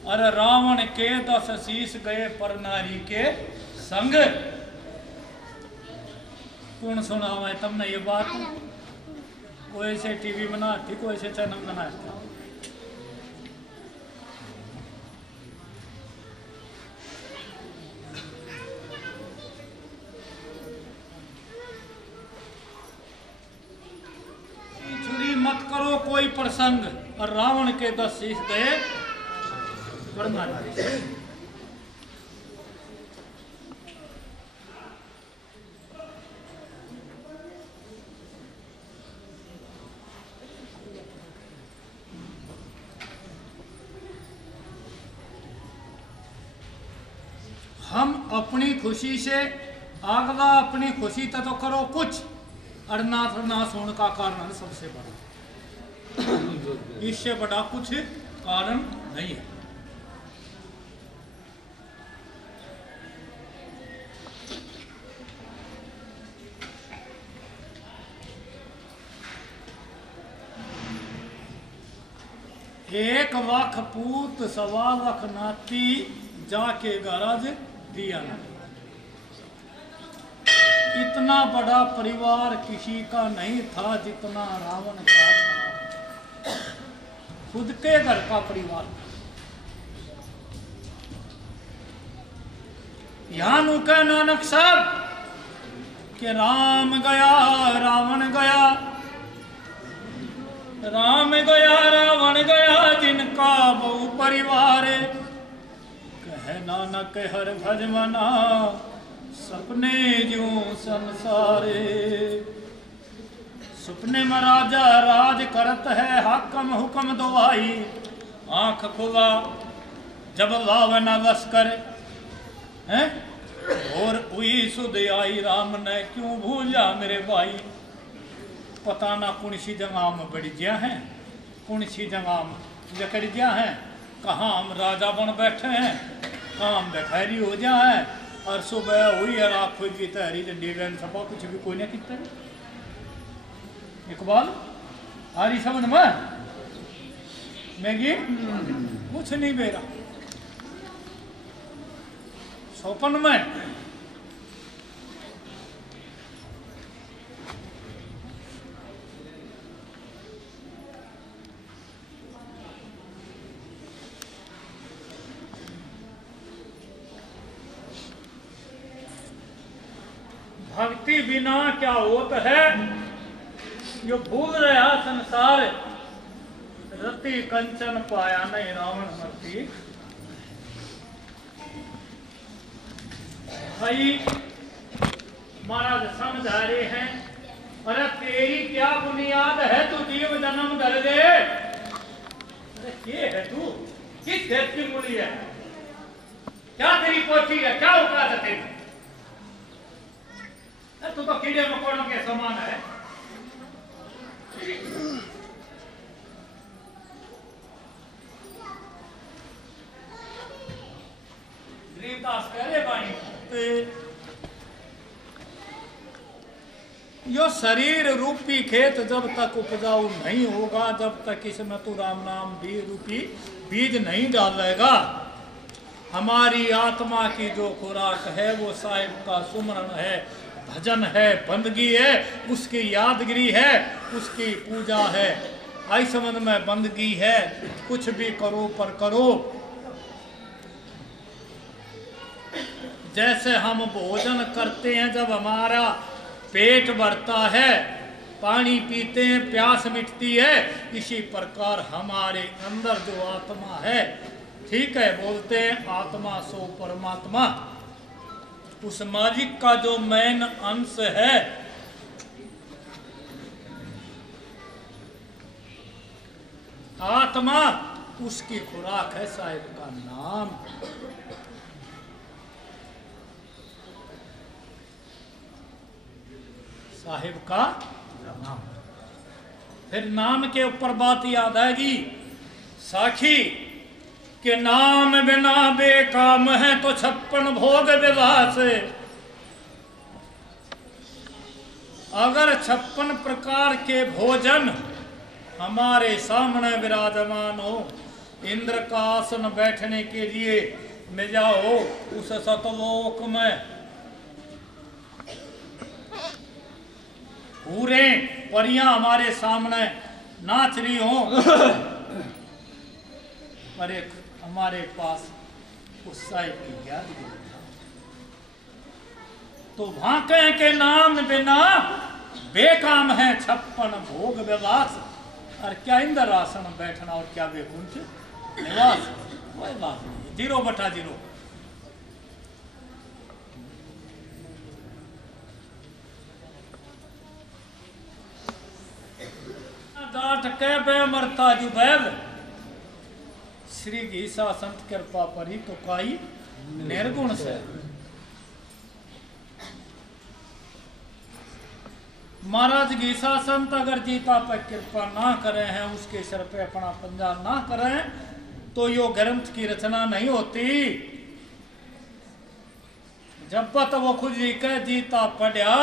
अरे रावण के 10 शीश गए पर नारी के संग। कौन सुनावे तुमने ये बात? कोई से टीवी बना थी, कोई से चैनल बना था। छुरी मत करो कोई प्रसंग, और रावण के 10 शीश गए पर नारी। हम अपनी खुशी से आगवा, अपनी खुशी तक तो करो कुछ, और नाश होने का कारण सबसे बड़ा। इससे बड़ा कुछ कारण नहीं है। एक वख पूत सवा वख नाती, जाके गरज दिया ना। इतना बड़ा परिवार किसी का नहीं था जितना रावण का था। खुद के घर का परिवार। यहां नुका नानक साहब कि राम गया रावण गया, राम गया रावण गया, जिनका बहु परिवार। कह नानक हर भजमना, सपने जो संसारे। सपने में राजा राज करत है, हाकम हुक्म दवाई। आंख खुला जब लावना लश्कर है, और हुई सुध आई, राम ने क्यों भूला मेरे भाई। पता ना कौन सी जगह में बढ़ गया है, कौन सी जगह में जकड़ गया है। कहाँ हम राजा बन बैठे हैं, काम बेखैरी हो जा है, और सुबह हुई और आप खुद की तहरी झंडी गैन सपा कुछ भी कोई नहीं कितना। इकबाल आ रही समझ में? मैगी कुछ नहीं बेरा सोपन में। भक्ति बिना क्या होता है, जो भूल रहा संसार। रति कंचन पाया नहीं, रावण मरती। भाई महाराज समझा रहे हैं, अरे तेरी क्या बुनियाद है, तू जीव जन्म धर दे। अरे ये है तू किस देश की मूली है, क्या तेरी कोठी है, क्या औकात है तेरी? तू तो कीड़े मकोड़ों के समान है। गरीबदास कह रहे भाई, यो शरीर रूपी खेत जब तक उपजाऊ नहीं होगा, जब तक इसमें तू राम नाम भी रूपी बीज नहीं डालेगा, हमारी आत्मा की जो खुराक है वो साहिब का सुमरण है, भजन है, बंदगी है, उसकी यादगिरी है, उसकी पूजा है। आई समझ में बंदगी है, कुछ भी करो पर करो। जैसे हम भोजन करते हैं, जब हमारा पेट भरता है, पानी पीते हैं, प्यास मिटती है, इसी प्रकार हमारे अंदर जो आत्मा है, ठीक है, बोलते हैं आत्मा सो परमात्मा, उस मालिक का जो मेन अंश है, आत्मा, उसकी खुराक है साहिब का नाम। साहिब का नाम। फिर नाम के ऊपर बात याद आएगी साखी के नाम बिना बेकाम है तो 56 भोग विलास। अगर 56 प्रकार के भोजन हमारे सामने विराजमान हो, इंद्र का आसन बैठने के लिए मिल जाओ उस सतलोक में, पूरे परियां हमारे सामने नाच रही हो, पर एक हमारे पास उस साहिब की याद भी तो भाके के नाम बिना बेकाम है 56 भोग विलास। और क्या इंद्र आसन बैठना और क्या वैकुंठ निवास, कोई बात नहीं, 0/0। डांट के बे मरता जुबैल, श्री घीसा संत कृपा परी तो काई निर्गुण से। महाराज घीसा संत अगर जीता पर कृपा ना करे हैं, उसके सिर पे अपना पंजा ना करें, तो यो ग्रंथ की रचना नहीं होती। जब तक वो खुद जी के जीता पढ़िया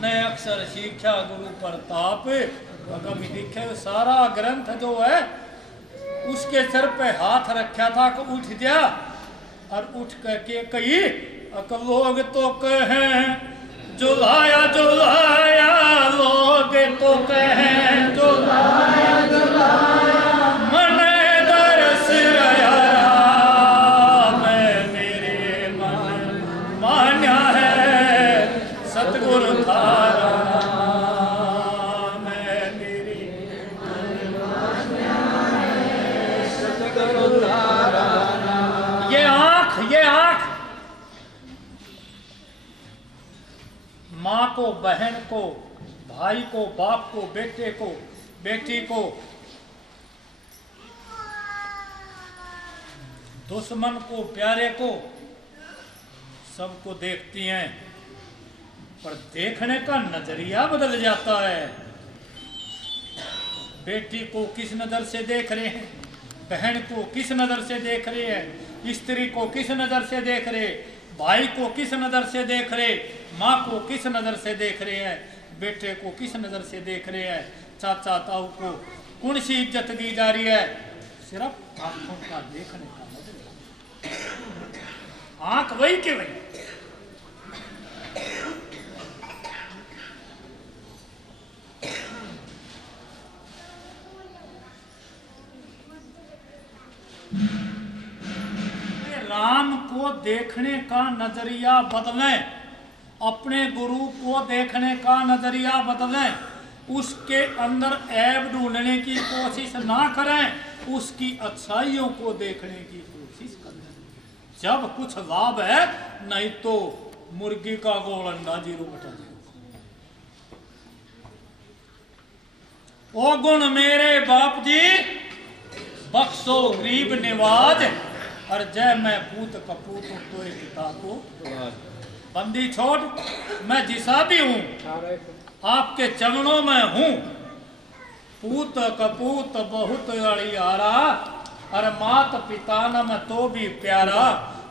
नए अक्षर शिक्षा गुरु प्रताप, कभी दिखे सारा ग्रंथ जो है उसके सिर पे हाथ रखा था कि उठ जा, और उठ के कही लोग तो कहें जुलाया जुलाया, लोग तो कहें जुलाया जुलाया, मन दरस आया, मैं मेरे मन मान्या है सतगुरु थारा, मैं मेरे सतगुरु थारा। ये आंख माँ को, बहन को, भाई को, बाप को, बेटे को, बेटी को, दुश्मन को, प्यारे को, सबको देखती हैं, पर देखने का नजरिया बदल जाता है। बेटी को किस नजर से देख रहे हैं, बहन को किस नजर से देख रहे हैं, स्त्री को किस नजर से देख रहे, भाई को किस नजर से देख रहे, माँ को किस नजर से देख रहे हैं, बेटे को किस नजर से देख रहे हैं, चाचा ताऊ को कौन सी इज्जत दी जा रही है, सिर्फ आंखों का देखने का नजरिया। आंख वही के वही। राम को देखने का नजरिया बदलें, अपने गुरु को देखने का नजरिया बदलें, उसके अंदर ऐब ढूंढने की कोशिश ना करें, उसकी अच्छाइयों को देखने की कोशिश करें। जब कुछ लाभ है, नहीं तो मुर्गी का गोल अंडा 0 बटा 0। ओ गुण मेरे बाप जी बख्शो गरीब निवाज, और जय मैं पूत कपूत तो पिता को बंदी छोड़। मैं जिसा भी हूँ आपके चरणों में हूँ, पूत कपूत बहुत अड़ियारा, और मात पिता न मैं तो भी प्यारा,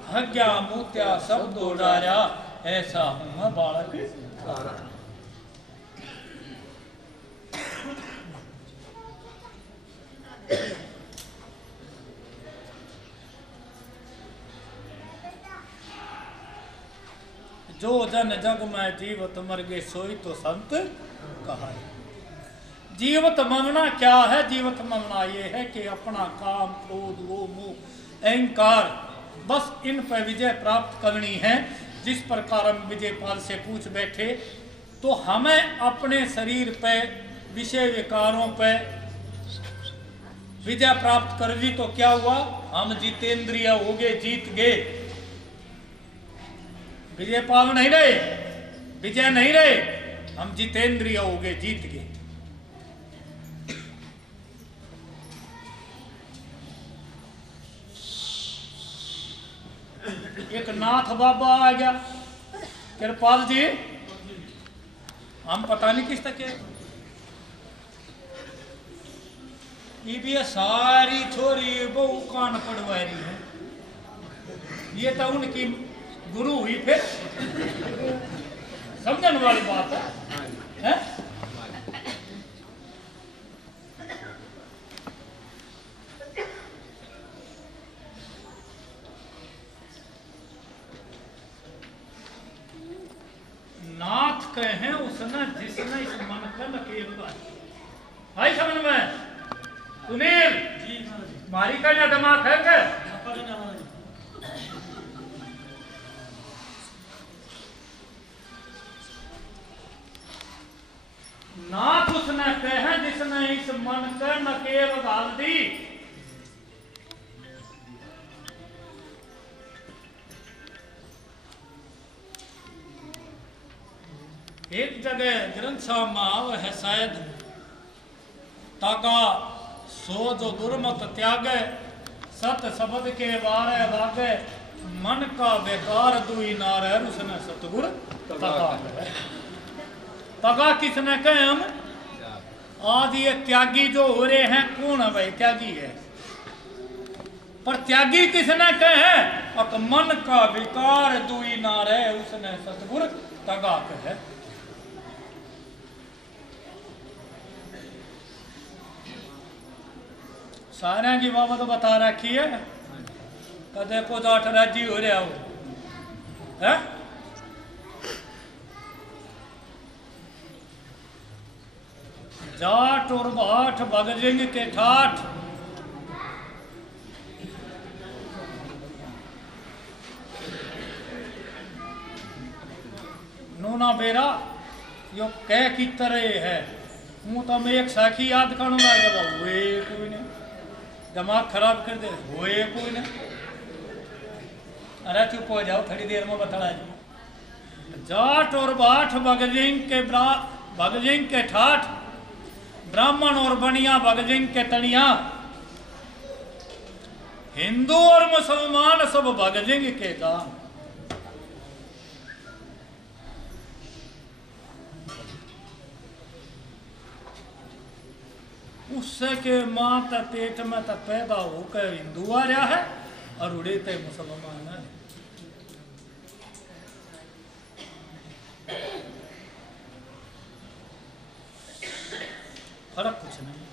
हग्या मूत्या सब दो डारा, ऐसा हूँ मैं बालक तारा। जो जन जग में जीवत मर गए सोई तो संत कहा। जीवत मरना क्या है? जीवत मरना ये है कि अपना काम, क्रोध, लोभ, मोह, अहंकार, बस इन पर विजय प्राप्त करनी है। जिस प्रकार हम विजय पाल से पूछ बैठे, तो हमें अपने शरीर पे, विषय विकारों पे विजय प्राप्त कर दी तो क्या हुआ? हम जितेंद्रिय हो गए, जीत गए। विजय पाल नहीं रहे, विजय नहीं रहे, हम जितेंद्रिय हो गए, जीत गए। एक नाथ बाबा आ गया, कृपाल जी हम पता नहीं किस तक ये सारी छोरी बहु कान पड़वा रही है, ये तो उनकी गुरु हुई। फिर समझने वाली बात है? नाथ कहे उसने जिसने इस मन का नकेल भाई समझ में। सुनील मारी का दिमाग है क्या? नाथ उसने कहे जिसने इस मन का नकेल डाल दी। एक जगह ग्रंथ साहब में आव है शायद, ताका सो जो दुर्मत त्यागे, सत शब्द के बारे लागे, मन का बेकार दुई नार है, उसने सतगुर तगा। तगा किसने कहे? हम आज ये त्यागी जो हो रहे हैं, कौन है भाई? त्यागी है, पर त्यागी किसने कहे? अक मन का विकार दुई नार है, उसने सतगुर तगा कहे। सारे की बाबत बता रखी है, कदे को जाट राजी हो रहा हो है? जाट और भाट भगजिंग के ठाठ, नूना बेरा यो कह की तरह है। हूँ तो मैं एक साखी याद करूंगा, जब हुए कोई ने दिमाग खराब कर दे, हुए कोई ने। अरे चुप हो जाओ, थोड़ी देर में बता। जाट और बाट भगजिंग के ठाठ, ब्राह्मण और बनिया भगजिंग के तनिया, हिंदू और मुसलमान सब भगजिंग के दान। उससे के माँ त पेट में त पैदा होकर हिंदू आ रहा है और उड़े ते मुसलमान है। फर्क कुछ नहीं।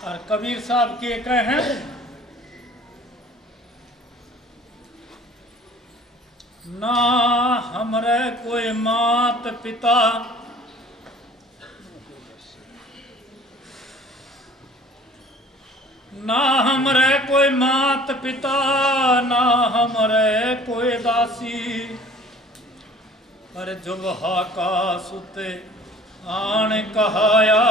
और कबीर साहब के कहे हैं, ना हमरे कोई मात पिता, ना हमरे कोई मात पिता ना हमरे कोई दासी, पर जुबहा का सुते आन कहाया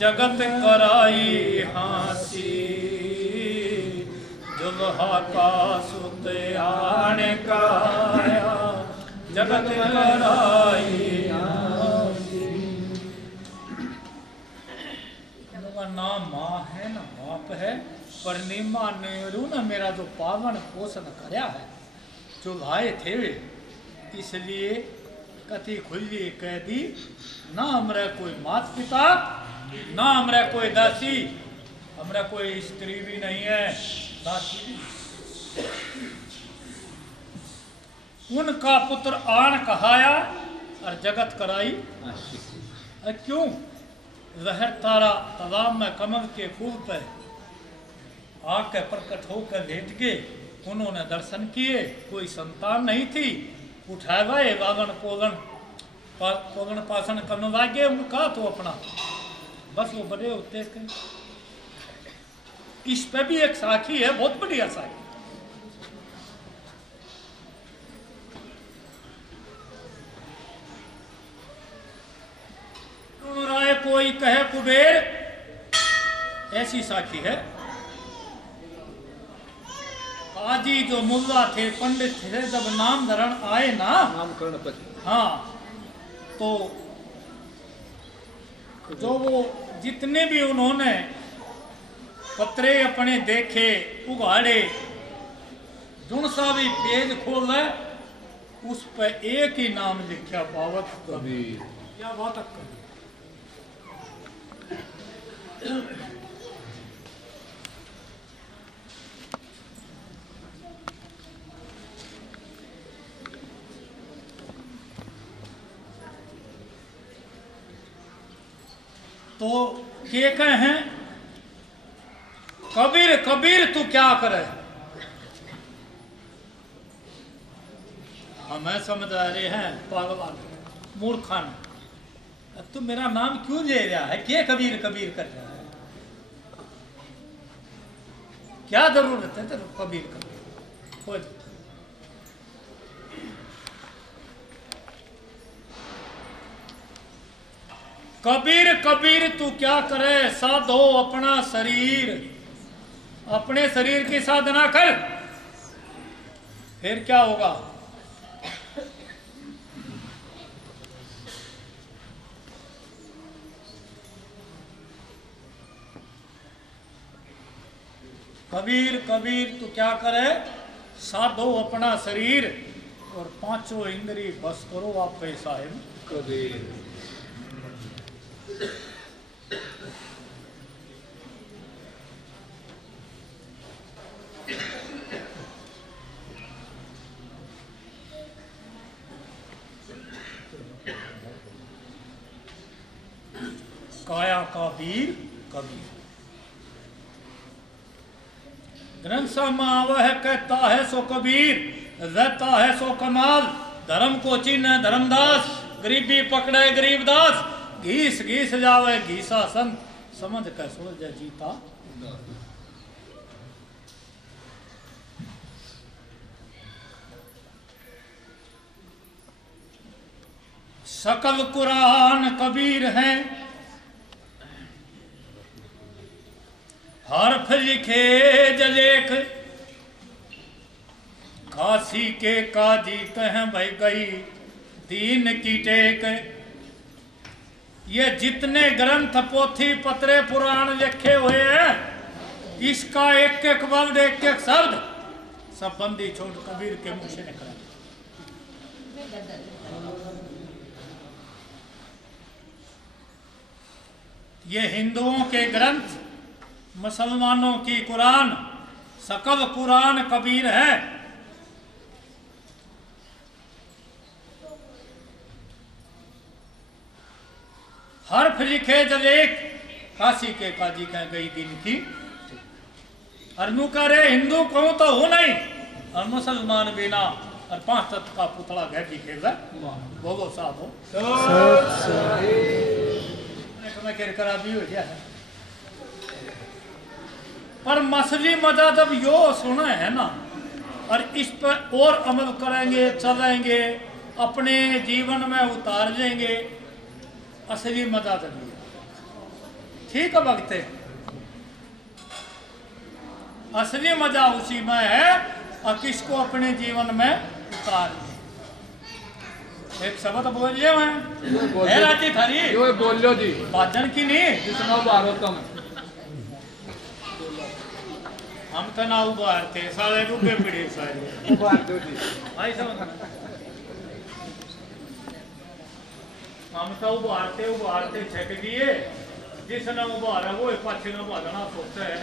जगत कराई हासी। जुबहा का सुते आन कहाया जगत कराई हासी। ना माँ है ना बाप है, पर नीमा नेहरू ना मेरा जो पावन पोषण करया है, जो भाई थे इसलिए कथी खुली कह दी। ना हमरे कोई माता पिता ना हमरे कोई दासी, हमरे कोई स्त्री भी नहीं है दासी भी। उनका पुत्र आन कहाया और जगत कराई। क्यों? जहर तारा तालाब में कमल के फूल पर आके प्रकट होकर लेट गए। उन्होंने दर्शन किए, कोई संतान नहीं थी। उठाए गए वागन पोगन पासन करने लगे उनका तो अपना बस वो बड़े होते थे। इस पे भी एक साखी है, बहुत बढ़िया साखी। राय कोई कहे कुबेर, ऐसी साखी है। काजी जो मुल्ला थे पंडित थे, जब नाम धरण आए ना नामकरण पर हाँ, तो जो वो जितने भी उन्होंने पत्रे अपने देखे उगाड़े, जुन सा भी पेज खोला उस पर एक ही नाम लिखा, पावक कबीर। या बात कबीर। तो के कहे कबीर कबीर तू क्या करे, हमें समझ आ रहे हैं पागल मूर्खान, तू मेरा नाम क्यों ले रहा है, क्या कबीर कबीर कर रहा है, क्या जरूरत है तेरे कबीर कबीर कोई। कबीर कबीर तू क्या करे, साधो अपना शरीर, अपने शरीर की साधना कर, फिर क्या होगा। कबीर कबीर तू क्या करे, साधो अपना शरीर और पांचों इंद्री बस करो आप पे साहिब कबीर। काया का वीर कबीर। ग्रंथ साहब वह कहता है सो कबीर, रहता है सो कमाल, धर्म को चिन्ह धर्मदास, गरीबी पकड़े गरीबदास, घीस घीस जावे घीसा संत, समझ कर सोच जीता। सकल कुरान कबीर हैं, हर्फ लिखे जलेख, काशी के काजी कह भाई गई दीन की टेक। ये जितने ग्रंथ पोथी पत्रे पुराण लिखे हुए हैं, इसका एक एक वर्ड एक एक शब्द सब बंदी छोड़ कबीर के मुंह से निकला। ये हिंदुओं के ग्रंथ, मुसलमानों की कुरान, सकल कुरान कबीर है। हर्फ लिखे जलेख, काशी के काजी कह गई दिन की। अरनू कह रहे हिंदू कहूं तो हो नहीं, और मुसलमान बिना, और 5 तत्व का पुतला घर दिखे बोलो साहब हो करा भी हो गया है। पर मसली मजा जब यो सुना है ना और इस पर और अमल करेंगे, चलेंगे, अपने जीवन में उतार लेंगे, असली मजा जब ठीक है भक्त, असली मजा उसी में है और किसको अपने जीवन में उतार ले। एक शब्द बोलिए मैं राजी थारी यो बोलो जी भाजन की नहीं जितना भारतम हम तो ना उबारते साले डूबे पड़े सारे उबार दो जी भाई समझ हम तो उबारते छक दिए, जिसने उबारा वो पाछे ना भागना सोचता है।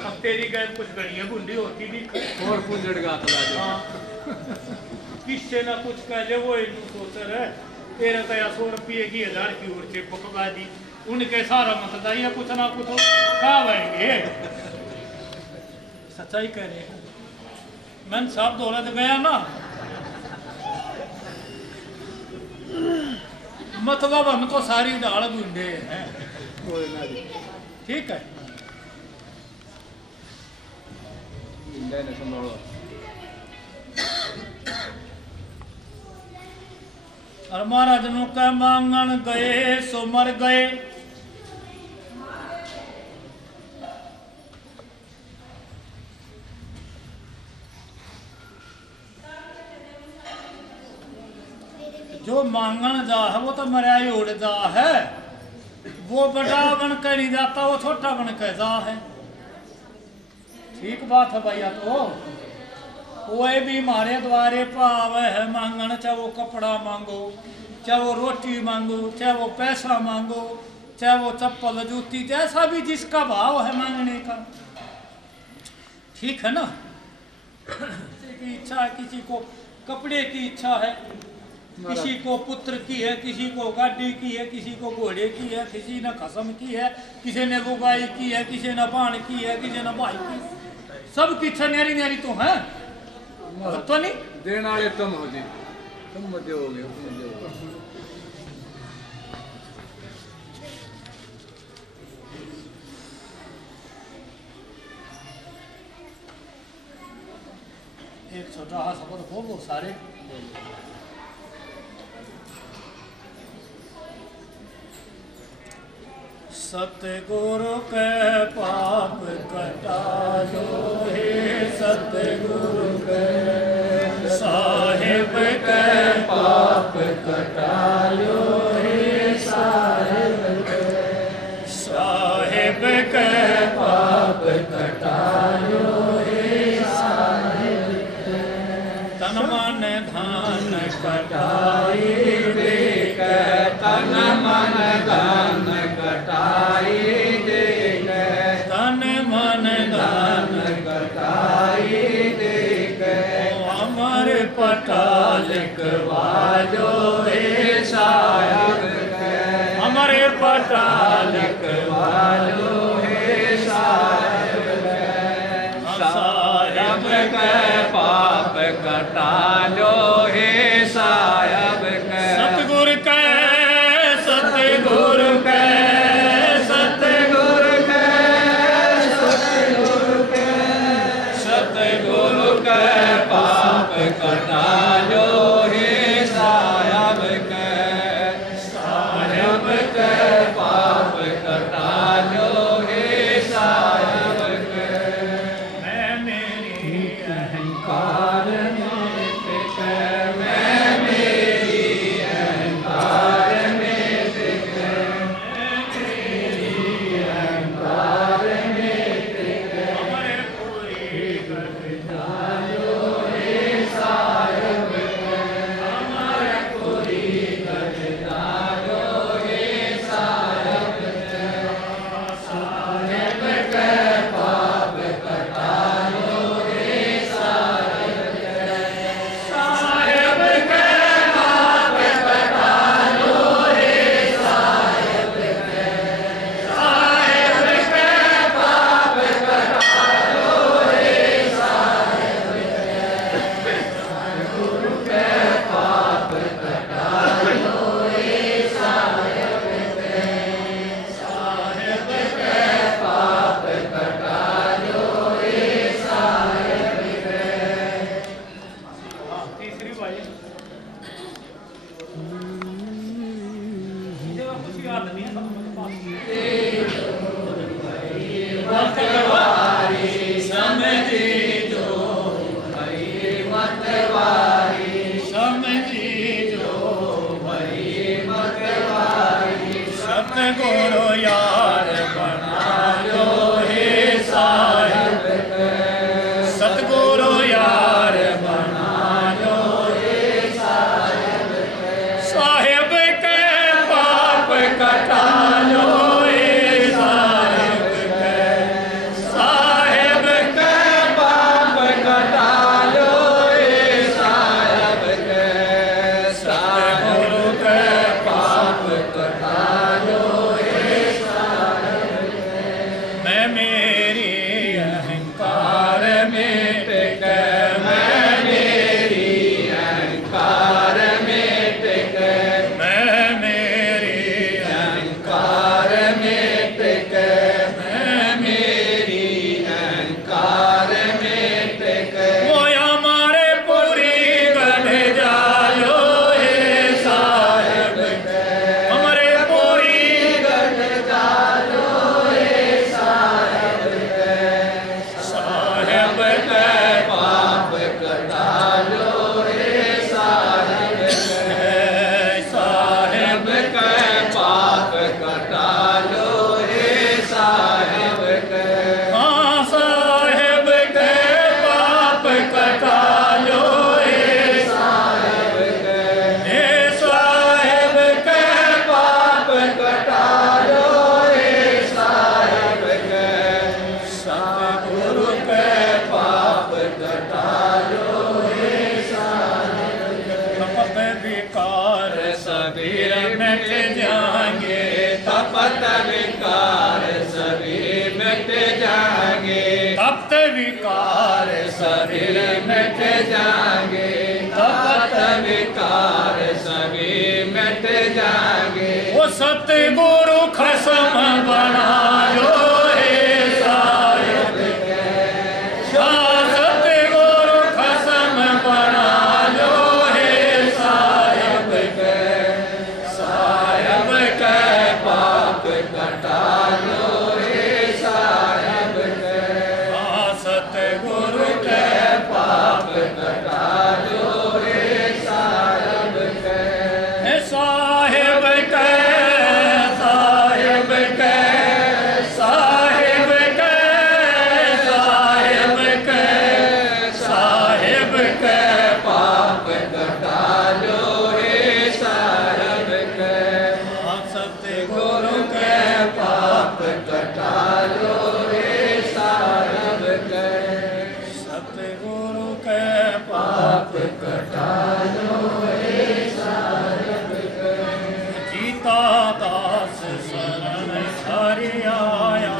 अब तेरी गैर कुछ गड़िया गुंडी होती भी और पुंजड़ गा तला जो हाँ किससे ना कुछ कह ले वो सोच रहे तेरे तो 100 रुपये की 1000 की उर्चे पकड़ा दी उनके सारा मतलब ये कुछ ना कुछ खा लेंगे। सच्चाई कह रहे हैं। मैंने साहब दौलत गया ना मतलब हमको सारी दाल बूंदे हैं ठीक है। और महाराज नु कह मांगन गए सो मर गए, जो मांगन जा है वो तो मरिया ही उड़ जा है, वो बड़ा बन के नहीं जाता, वो छोटा बन के जा है। ठीक बात है भैया। तो कोई भी हमारे द्वारे पावे है मांगन, चाहे वो कपड़ा मांगो, चाहे वो रोटी मांगो, चाहे वो पैसा मांगो, चाहे वो चप्पल जूती, जैसा भी जिसका भाव है मांगने का, ठीक है ना। किसी की इच्छा है, किसी को कपड़े की इच्छा है, किसी को पुत्र की है, किसी को गाड़ी की है, किसी को घोड़े की है, किसी ने खसम की है, किसी ने बुगाई की है, किसी ने बाण की है, किसी ने भाई की, सब की इच्छा न्यारी न्यारी तो है तो नहीं देना वाले तुम हो जी, तुम मजे हो गए, तुम मजे हो गए। एक छोटा सा शब्द बोलो सारे। सतगुरु के पाप कटा लो हे, सतगुरु के साहिब के पाप कटा लो हे, साहिब के पाप कटा लो हे, साहिब के तन मन धान कटाई दे के, तन मन धान कटाई दे के, तन मन धान कटाई दे के, अमर पटाल वालो हे साहिब के, अमर पटाल वालो हे साहिब के, साहिब के पाप कटा लो हे साहिब के, सतगुरु के, सतगुरु के, सतगुरु के, सतगुरु के, सतगुरु के पाप कटा लो हे साहिब के, साहिब के पाप कटा लो हे साहिब के। मैं मेरी अहंकार में तीसरी भाई कुछ याद नहीं है सब मेरे सतगुरु यार बना लो हे साहिब, सतगुरु यार बना लो हे साहिब, साहिब के पाप कटा लो हे साहिब के, साहिब के पाप कटा लो हे साहिब के, सतगुरु के पाप कटा लो हे साहिब के। मैं मेरी अहंकार मिट के, मैं मेरी अहंकार मिट के, मैं मेरी अहंकार मिट के, मैं मेरी अहंकार मिट के, वो हमारे पूरी गढ़ जालो हे साहिब के, हमारे पूरी गढ़ जालो हे साहिब के, साहिब के पाप कटा लो हे साहिब के, साहिब के पाप कटा लो हे साहिब के, हाँ साहिब के पाप कटा लो हे साहिब के, हे साहिब के पाप कटा लो हे साहिब के, सतगुरु के पाप कटा लो हे साहिब के। तपत विकार सभी मिट जाएंगे, तपत विकार सभी मिट जाएंगे, तप्त विकार शरीर मिट जाएंगे, तपत विकार सभी मिट जाएंगे, वो सतगुरु खसम बना लो हे साहिब के, सतगुरु खसम बना लो हे साहिब के, साहिब के पाप कटा लो हे साहिब के, हाँ सतगुरु के पाप कटा लो हे साहिब के, हे साहिब के, साहिब के, साहिब के, साहिब के, साहिब के पाप कटा लो हे साहिब के, हाँ सतगुरु के पाप कटा लो हे साहिब के, सतगुरु के पाप कटा लो हे साहिब के। जीता दास शरण हरि आया,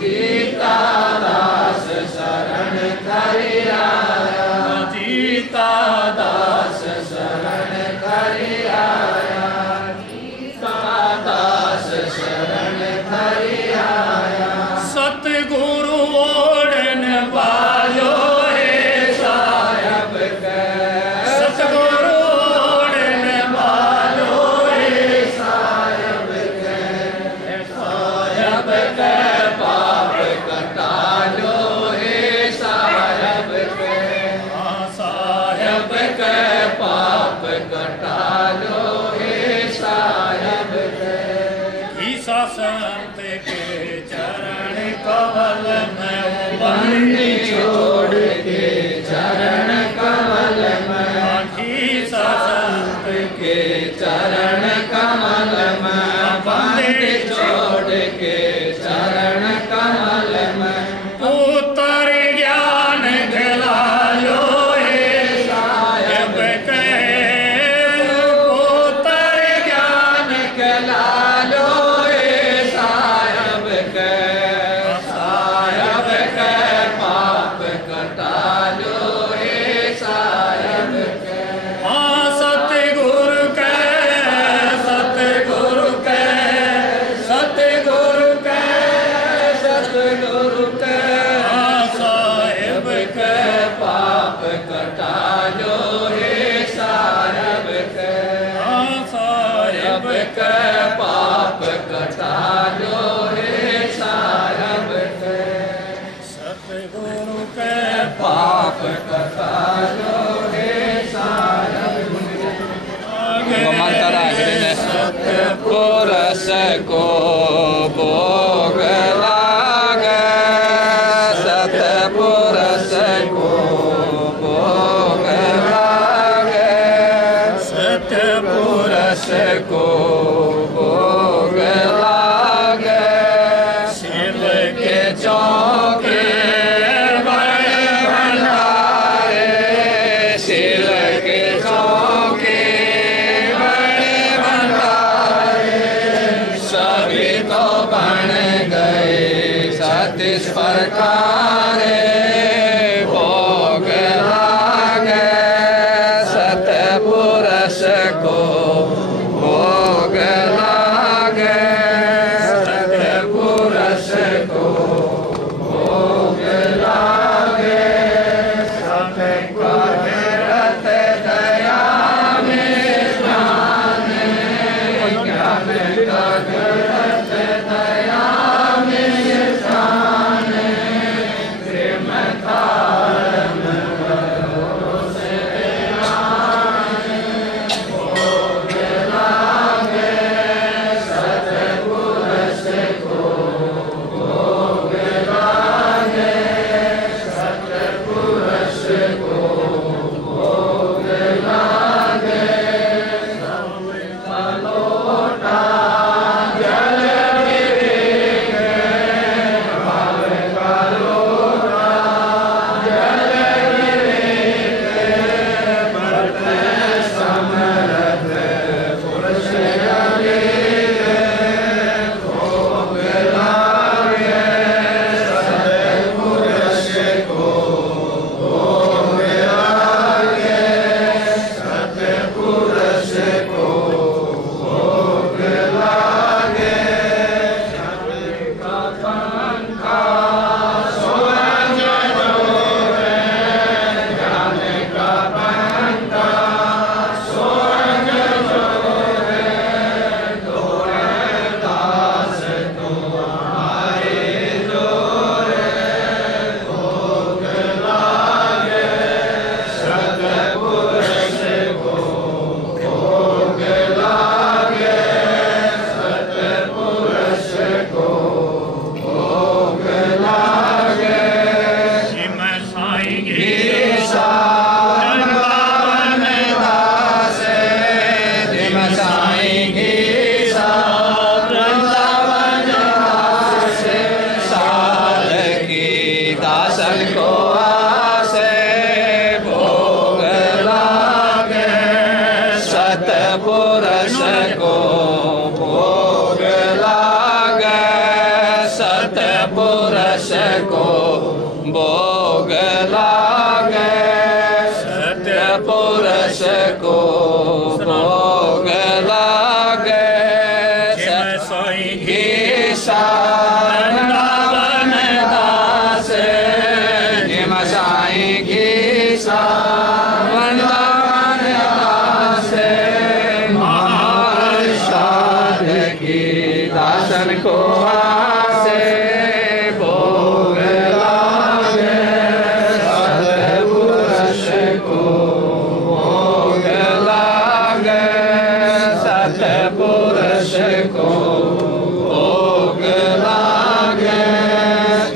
जीता दास शरण हरि आया, जीता दास शरण हरि आया, जीता दास शरण हरि आया, सतगुरु ओढ़न वालो हे साहिब के, सतगुरु ओढ़न वालो हे साहिब के, साहिब के पाप कटा लो हे साहिब के, हाँ साहिब के पाप कटा लो हे साहिब के। ईसा संत के चरण कमल में बंदी छोड़ के, चरण कमल में, ईसा संत के चरण कमल में बंदी छोड़ के, चरण कमल में पुत्र ज्ञान दिला लो हे साहिब के, पुत्र ज्ञान दिला लो हे साहिब के, साहिब के पाप कटा लो हे साहिब के, हाँ सतगुरु के, प्रकारे भोग लागे सतपुरुष को भोग लागे सतपुरुष को भोग लागे सतपुरुष दया में जाने ज्ञान जगत दया में जाने प्रेम धारण भरोसे आने भोग लागे सतपुरुष को भोग लागे सतपुरुष को भोग लागे सबका लोटा जल विवेक भाव का लोटा जल विवेक भक्त समर्थ पुरुष अनेक भोग लागे सतपुरुष को भोग लागे सतपुरुष को भोग लागे सबका पंखा स्वयं जोरे ज्ञान का पंखा स्वयं जोरे तोरे दास तुम्हारे जोरे भोग लागे सतपुरुष को भोग लागे सतपुरुष को भोग लागे सिम साईं ईशा वृंदावन दास जिम साईं ईशा वृंदावन दास साल की दासन को आसे भोग लागे सतपुरुष को भोग लागे सतपुरुष को भोग लागे सतपुरुष को भोग लागे सिम साईं ईशा वृंदावन दास जिम साईं ईशा वृंदावन दास महाप्रसाद की दासन को आसे भोग लागे सतपुरुष को भोग लागे सतपुरुष को भोग लागे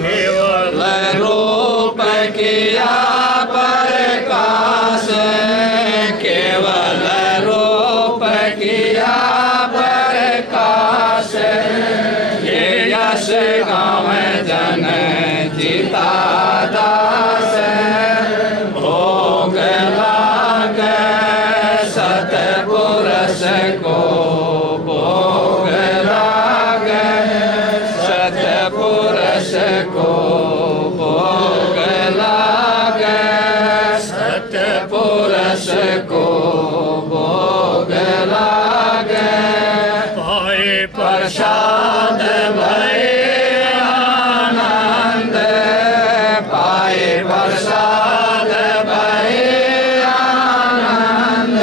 केवल रूप किया प्रकाश केवल रूप किया प्रकाश ये यश गाँव जन जीता दास भोग लागे सतपुरुष को भोग लागे सतपुरुष को भोग लागे सतपुरुष को भोग लागे पाए प्रसाद भय आनंद पाए प्रसाद भय आनंद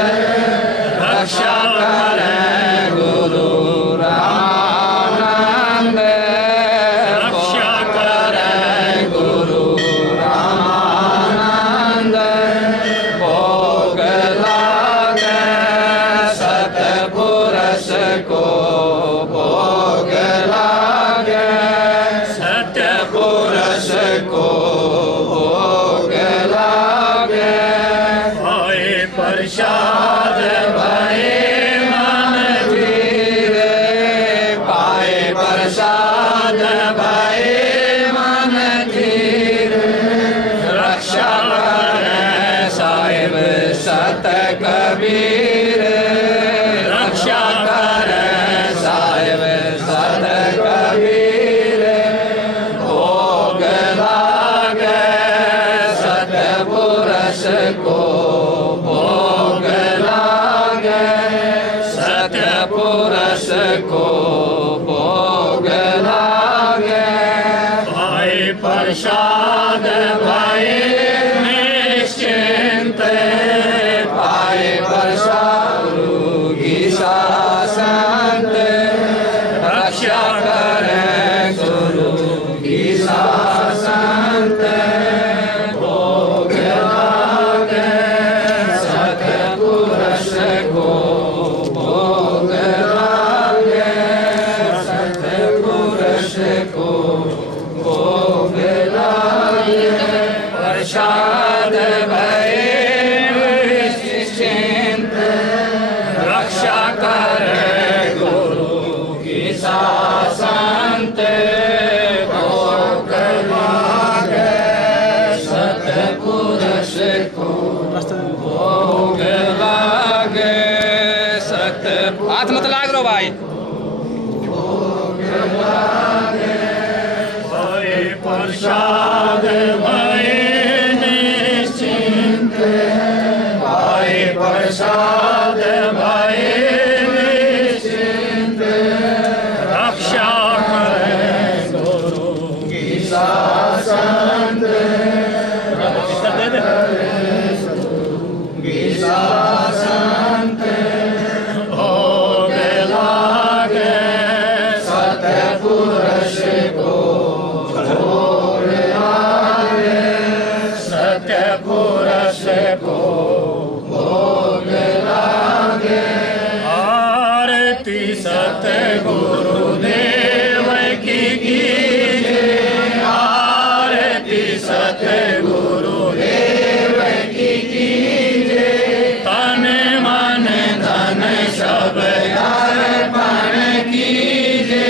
रक्षा करे गुरु रामानंद रक्षा करे गुरु रामानंद भोग लागे सतपुरुष को भोग लागे सतपुरुष को भोग लागे पाए प्रसाद भय मन धीरे पाए प्रसाद भय मन धीरे रक्षा करे साहिब सत कबीर रक्षा करे साहिब सत कबीर भोग हाथ मत लाग रो भाई। प्रसाद भय निश्चिंत, पाए प्रसाद भय निश्चिंत, रक्षा करें गुरु की शासन, की शासन भोग लागे सतपुरुष को, सतपुरुष को भोग लागे। आरती सतगुरुदेव की कीजे, आरती सतगुरुदेव की कीजे, तन मन धन सब अर्पण कीजे,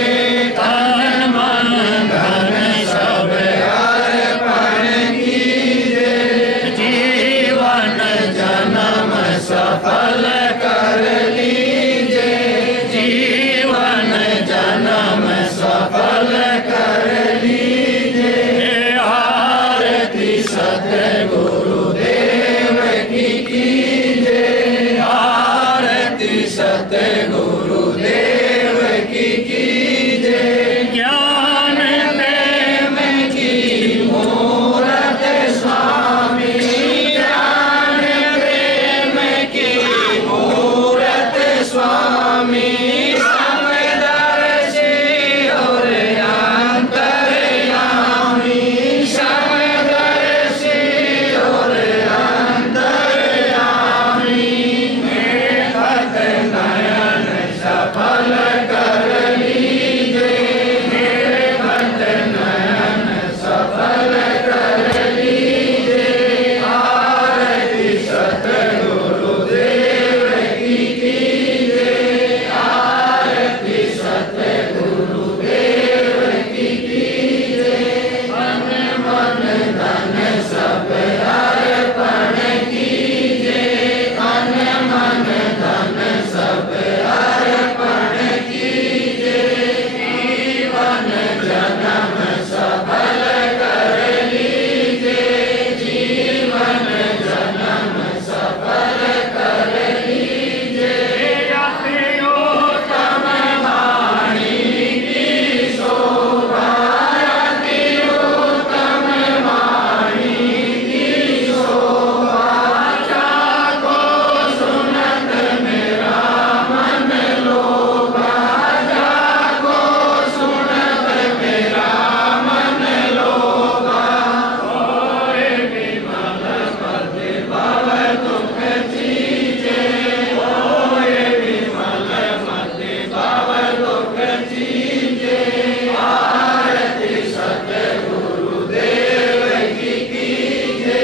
तन मन धन सब अर्पण कीजे, जीवन जन्म सफल कर लीजे, जीवन जन्म सफल कर लीजे। आरती सतगुरुदेव की कीजे, आरती सतगुरुदेव की कीजे, ज्ञान प्रेम की मूरत स्वामी, ज्ञान प्रेम की मूरत स्वामी, समदर्शी और अंतर्यामी, समदर्शी और अंतर्यामी, देखत नयन सफल कर लीजे, देखत नयन सफल कर लीजे। आरती सतगुरुदेव की कीजे, आरती सतगुरुदेव की कीजे, मन मन धन सब अर्पण कीजे, मन मन धन सब अर्पण कीजे, जीवन जन्म सफल कर लीजे, जीवन जन्म सफल कर लीजे। अतिउत्तम वाणी की शोभा, अतिउत्तम वाणी की शोभा, जाको सुनत मेरा मन लोभा, जाको सुनत मेरा मन लोभा। होए विमल पद भव दुख चीजे, होए विमल पद भव दुख चीजे। आरती सतगुरुदेव की कीजे,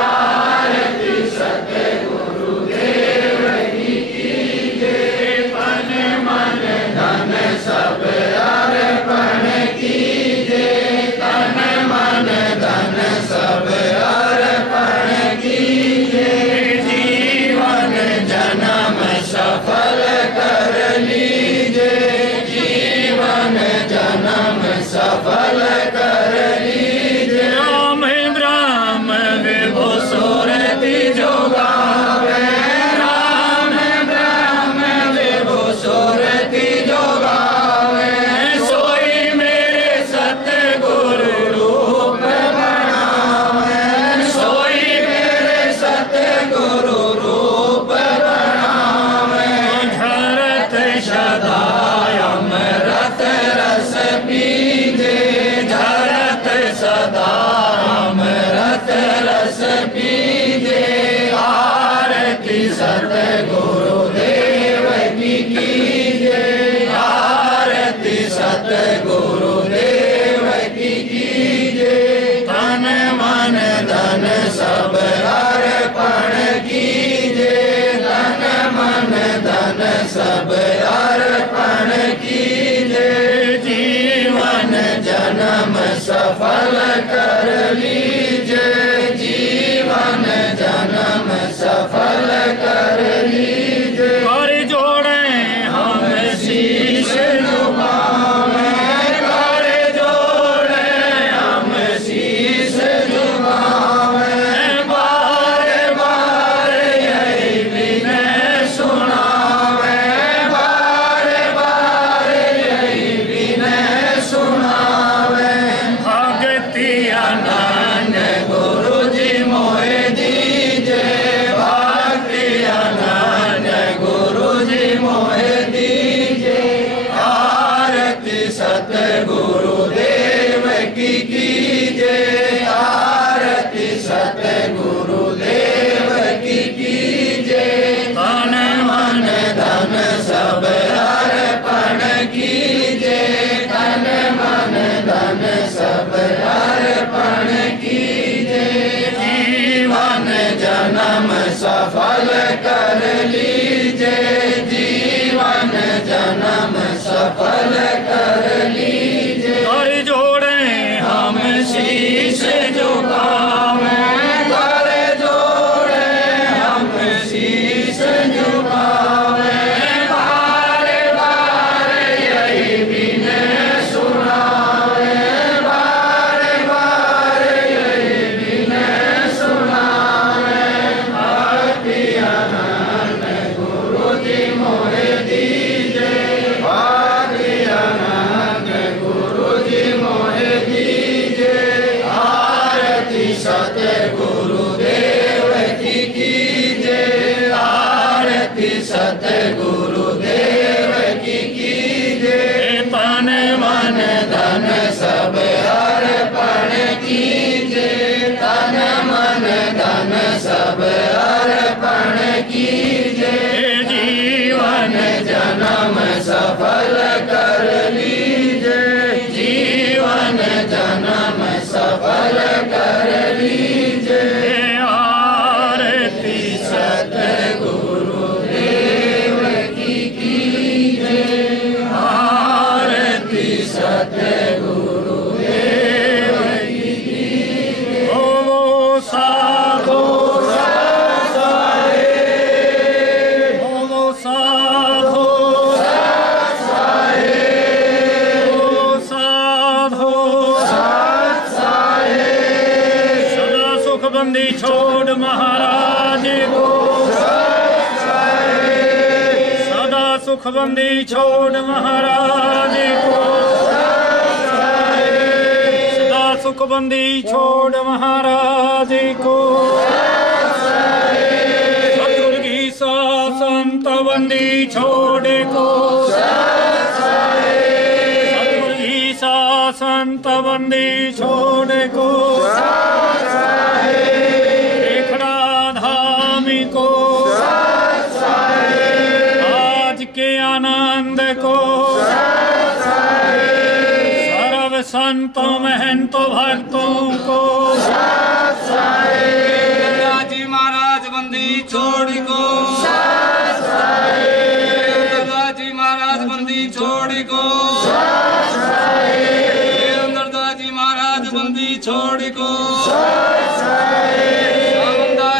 आरती सतगुरुदेव की कीजे, तन मन धन सब अर्पण कीजे, तन मन धन सब अर्पण कीजे, जीवन जन्म सफल कर लीजे, जीवन जन्म सफल कर लीजे। राम ब्रह्म विभु सुरति जो गावे, राम ब्रह्म विभु सुरति जो गावे, सोई मेरे सतगुरु रूप बनावे, सोई मेरे सतगुरु रूप बनावे। धरत सदा अमृत रस पीजे, धरत सदा अमृत रस पीजे। आरती सतगुरुदेव की कीजे, आरती सतगुरुदेव की कीजे, तन मन धन सब अर्पण कीजे, तन मन धन सब अर्पण कीजे, जीवन जन्म सफल कर लीजे, जीवन जन्म सफल कर लीजे। और जोड़े कर लीजे, जीवन जन्म सफल कर लीजे। कर जोड़े हम शीश झुकावे, कर जोड़े हम शीश झुकावे। बारे बारे यही विनय सुनावे, बारे बारे यही विनय सुनावे। भक्ति आनंद गुरु जी मोहे दीजे, भक्ति आनंद गुरु जी मोहे दीजे। आरती सतगुरुदेव की कीजे, आरती सतगुरुदेव की कीजे। तन मन धन सब अर्पण कीजे, तन मन धन सब अर्पण कीजे। जीवन जन्म सफल कर लीजे, जीवन जन्म सफल कर लीजे। आरती सतगुरुदेव की कीजे, आरती सतगुरुदेव की कीजे। ओ साधो बोलो साधो साधो। सदा सुखबंदी छोड़ महाराज को, सदा सुखबंदी छोड़ महाराज को, सदा सुखबंदी छोड़ महाराज को। सतगुरु की संत बंदी छोड़ को, सतगुरु की संत बंदी छोड़ को। देखड़ा धामी को, आज के आनंद को। सर्व संतों महंतों भक्तों को। जी महाराज बंदी छोड़ को, जी महाराज बंदी छोड़ को, जी महाराज बंदी छोड़ को।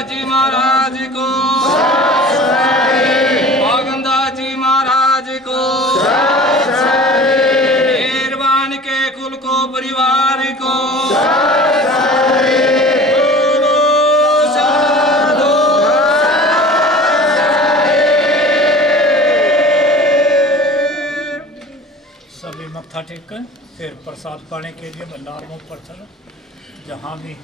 जी महाराज को, जी महाराज को। मेहरबान के कुल को परिवार को। सभी मत्था टेक कर फिर प्रसाद पाने के लिए भंडार मुख पर चलो। जहाँ भी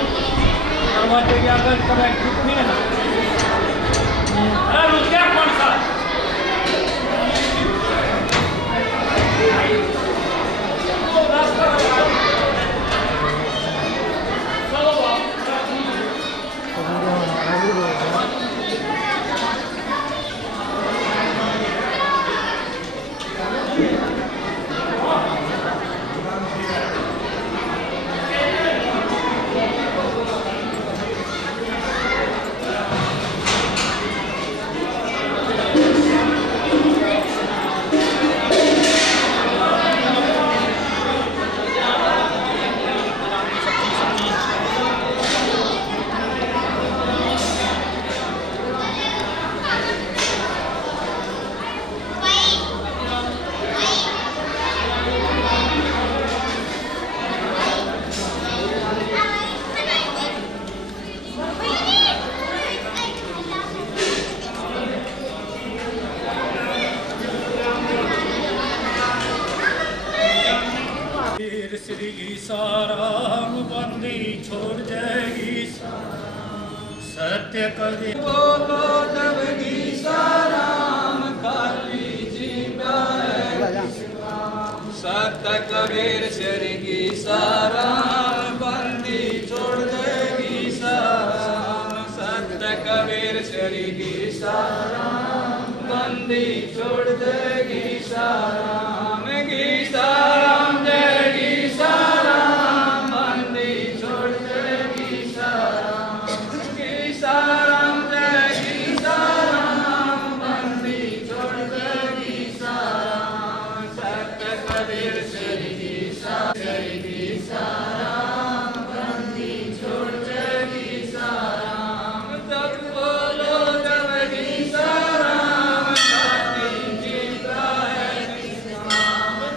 दरवाजे के आगे ठीक नहीं है ना? अरे रुक गया कौन सा? श्री साराम बंदी छोड़ जाएगी सत्य कभी बोलो तब गीसाराम काली जी सत्य कबीर श्री गीसाराम बंदी छोड़ देगी साराम सत्य कबीर श्री गीसाराम बंदी छोड़ देगी साराम गीसाराम जय गीसाराम बंदी छोड़ देगी साराम गीसाराम जय गीसाराम बंदी छोड़ देगी साराम सत्य कबीर श्री गीसाराम बंदी छोड़ देगी साराम तब बोलो जब गीसाराम काली जी का है किस्म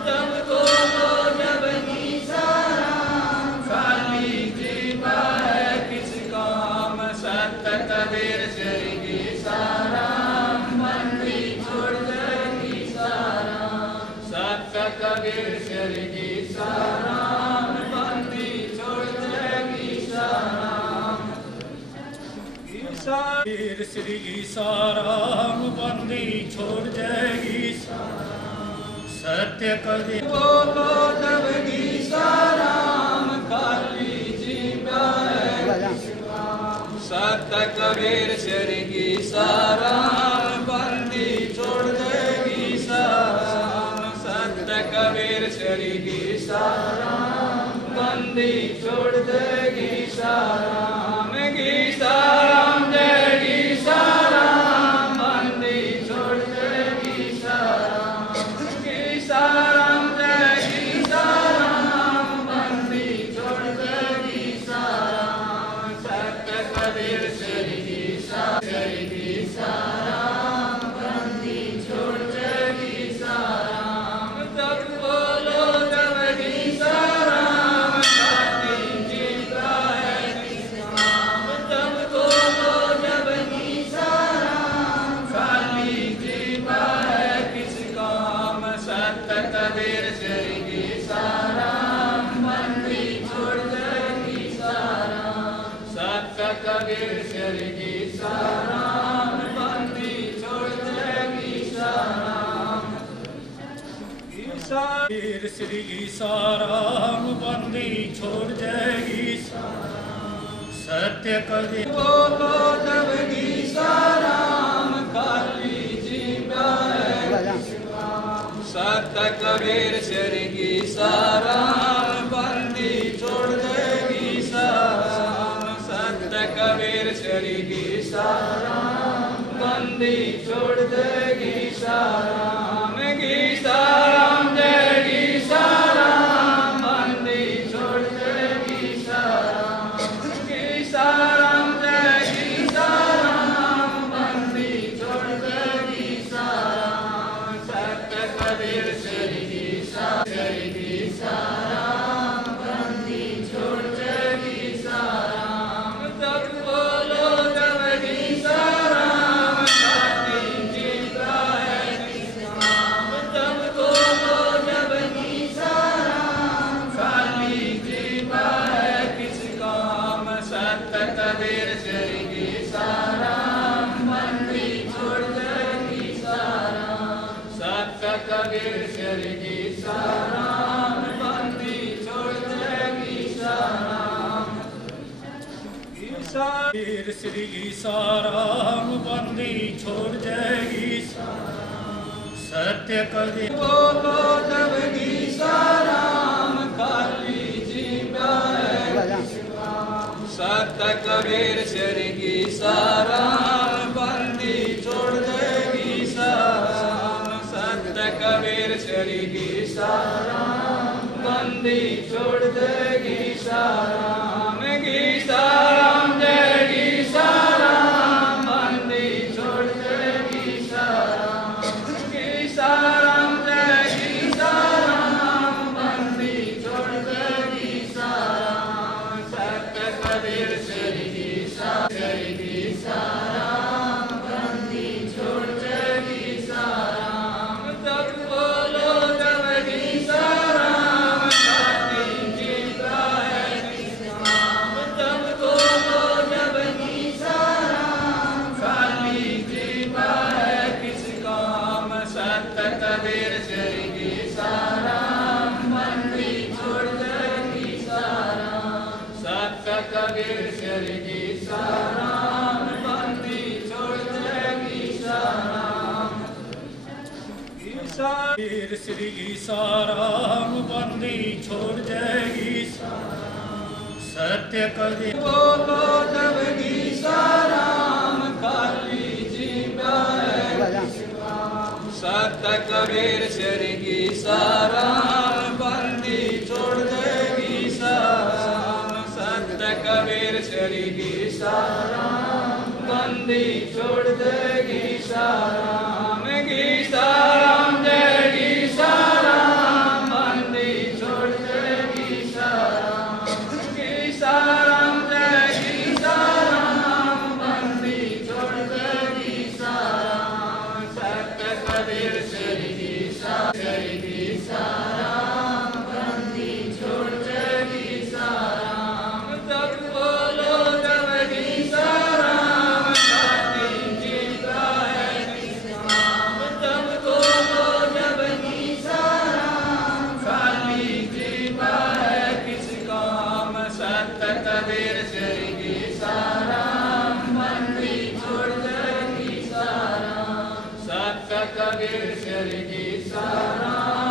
तब बोलो जब गीसाराम काली जी का है किस काम सत्य कबीर श्री गीसाराम बंदी छोड़ देगी साराम सत्य कबीर श्री गीसाराम बंदी छोड़ देगी साराम वीर श्री गीसाराम बंदी छोड़ जाएगी सत्य कभी बोलो तब गीसाराम काली जी सत्य कबीर श्री गीसाराम बंदी छोड़ देगी साराम सत्य कबीर श्री गीसाराम बंदी छोड़ देगी साराम गीसाराम जय गीसाराम बंदी छोड़ देगी साराम गीसाराम जय गीसाराम बंदी छोड़ देगी साराम सत्य कबीर श्री गीसाराम बंदी छोड़ देगी साराम तब बोलो जब गीसाराम काली जी का है किस्म तब बोलो जब गीसाराम काली जी का है किस काम सत्य कबीर श्री गीसाराम बंदी छोड़ देगी साराम सत्य कबीर श्री गीसाराम बंदी छोड़ देगी साराम वीर श्री गीसाराम बंदी छोड़ जाएगी सत्य कभी बोलो तब गीसाराम काली जी सत्य कबीर श्री गीसाराम बंदी छोड़ देगी साराम सत्य कबीर श्री गीसाराम बंदी छोड़ देगी साराम गीसाराम जय गीसाराम बंदी छोड़ देगी साराम गीसाराम जय गीसाराम बंदी छोड़ देगी साराम सत्य कबीर श्री गीसाराम बंदी वीर श्री ईसाराम बंदी छोड़ जाएगी सत्य कवि बोलो जब ईसाराम काली जी सत्य कबीर श्री ईसाराम बंदी छोड़ देगी साराम सत्य कबीर श्री ईसाराम बंदी छोड़ देगी साराम गीसाराम जय गीसाराम बंदी छोड़ देगी साराम गीसाराम जय गीसाराम बंदी छोड़ देगी साराम सत्य कबीर श्री गीसाराम बंदी छोड़ देगी साराम तब बोलो जब गीसाराम काली जी का है किस्माम तब बोलो जब गीसाराम काली जी का है किस काम सत्य कबीर श्री गीसाराम बंदी छोड़ देगी साराम सत्य कबीर श्री गीसाराम बंदी छोड़ देगी साराम वीर श्री ईसाराम बंदी छोड़ जाएगी सत्य कवि बोलो जब गीसाराम काली जी सत्य कबीर श्री गीसाराम बंदी छोड़ देगी साराम सत्य कबीर श्री गीसाराम बंदी छोड़ देगी साराम गीसाराम जय गीसाराम बंदी छोड़ देगी साराम गीसाराम जय गीसाराम बंदी छोड़ देगी साराम सत्य कबीर श्री गीसाराम बंदी छोड़ देगी साराम तब बोलो जब गीसाराम काली जी का है किस्माम तब बोलो जब गीसाराम काली जी का है किस काम सत्य कबीर श्री गीसाराम बंदी छोड़ देगी साराम सत्य कबीर श्री गीसाराम